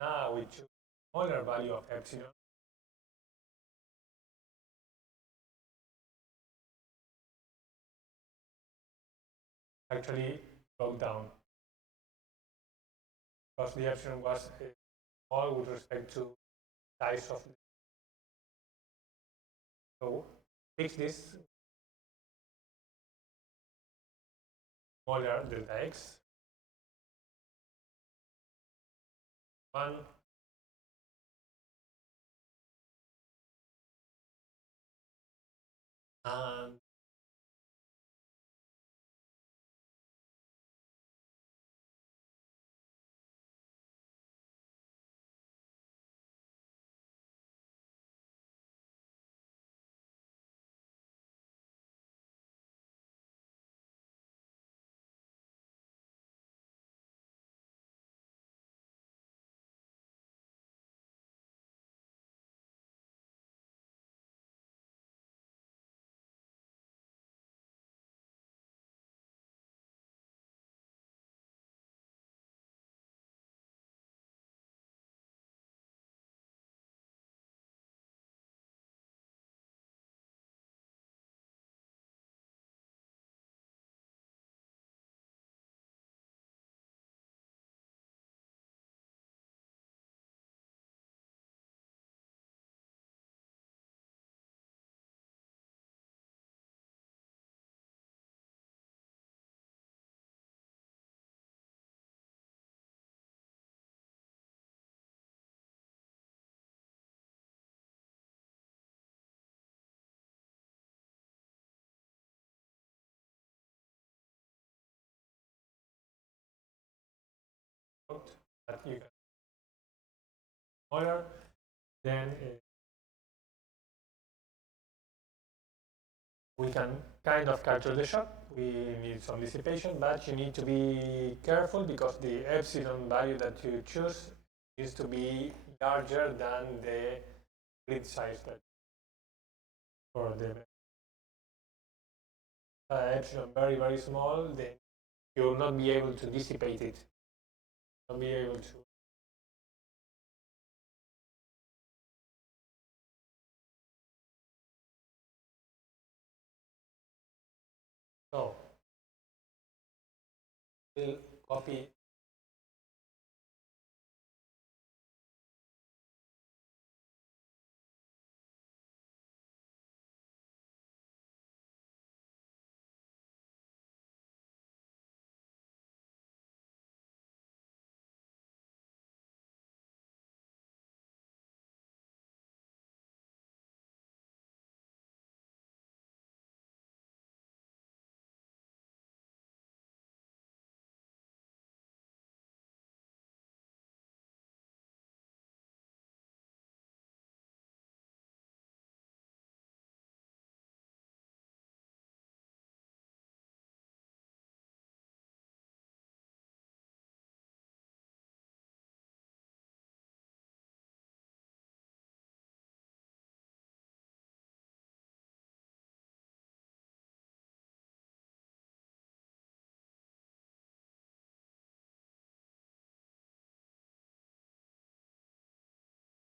now we choose smaller value of epsilon. Actually broke down because the epsilon was small with respect to size of the. So fix this smaller delta x 1 and that you can smaller, then we can kind of capture the shock. We need some dissipation, but you need to be careful because the epsilon value that you choose needs to be larger than the grid size that for the epsilon very small, then you will not be able to dissipate it. Not be able to. So we'll copy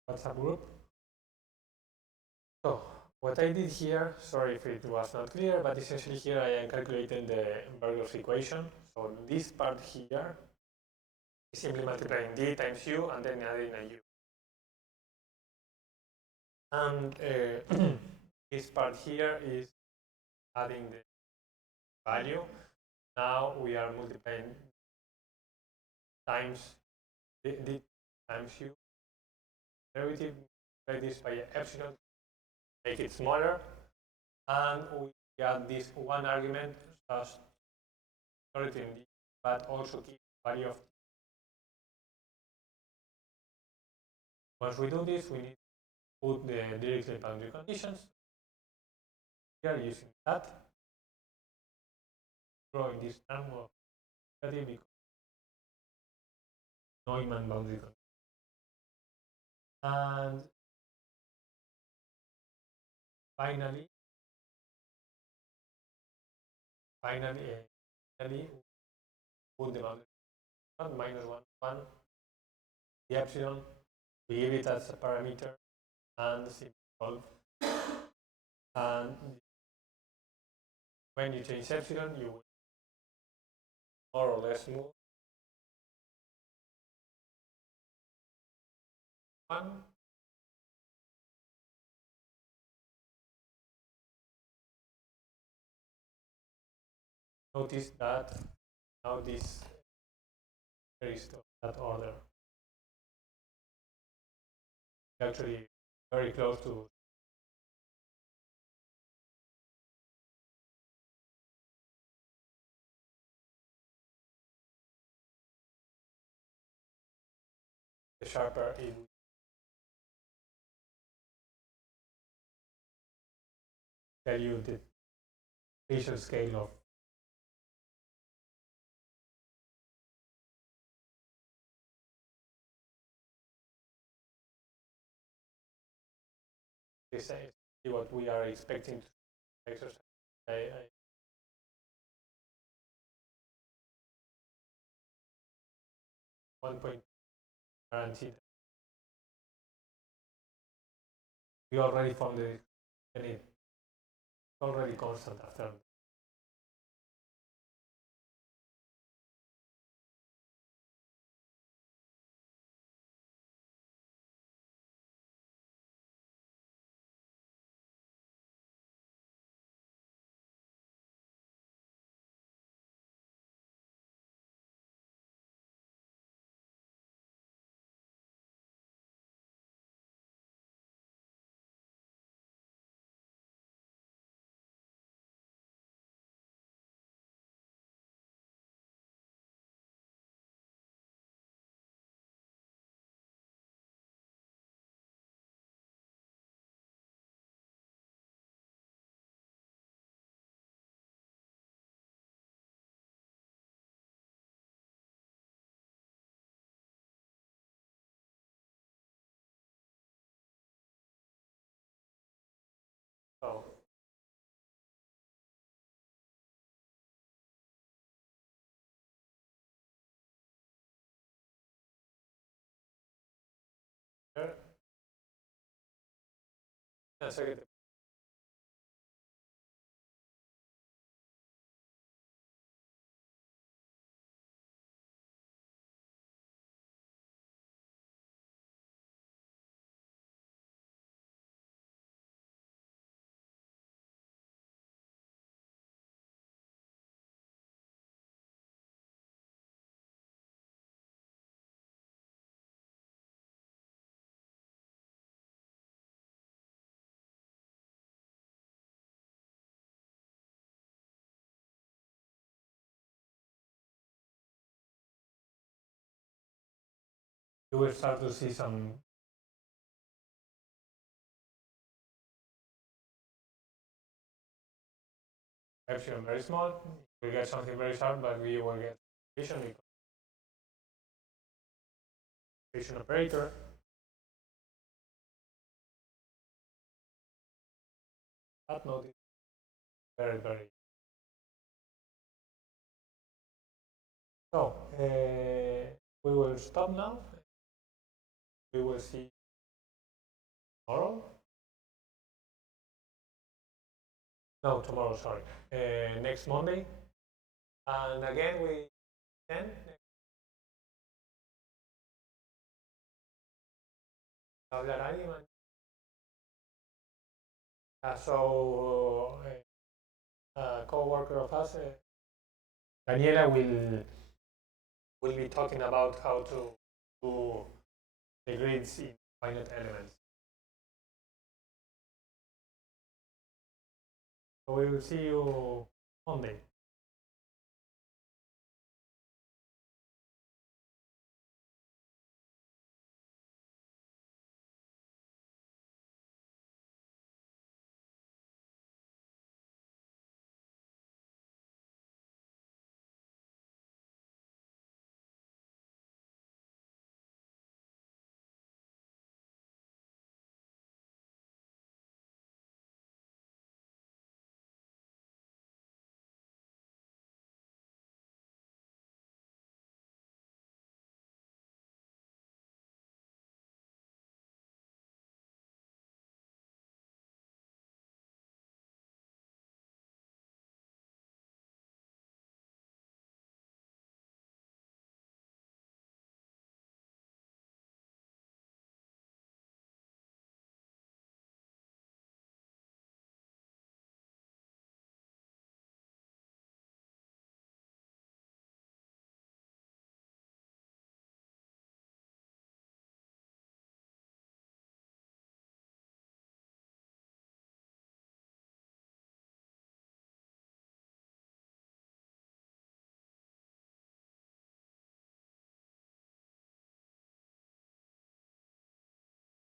WhatsApp group. So what I did here, sorry if it was not clear, but essentially here I am calculating the Berger's equation. So this part here is simply multiplying d times u and then adding a u. And this part here is adding the value. Now we are multiplying times d times u. Derivative, multiply this by epsilon, make it smaller, and we add this one argument, just store it in d, but also keep the value of. Once we do this, we need to put the Dirichlet boundary conditions. We are using that, drawing this term of negative Neumann boundary condition. And finally, put the boundary minus 1, the epsilon, we give it as a parameter, and solve. And when you change epsilon, you will more or less move 1. Notice that now this is of that order. Actually, very close to the sharper it will tell you the spatial scale of this is what we are expecting to exercise. I 1 point guaranteed. We already found it, and it's already constant after. So here, let's say you will start to see some epsilon very small. We get something very sharp, but we will get equation operator. That node is very, very. So we will stop now. We will see tomorrow? No, tomorrow, sorry. Next Monday. And again, we can hablar a alguien. So, a co-worker of us, Daniela, will be talking about how to do the grids in finite elements. So we will see you Monday.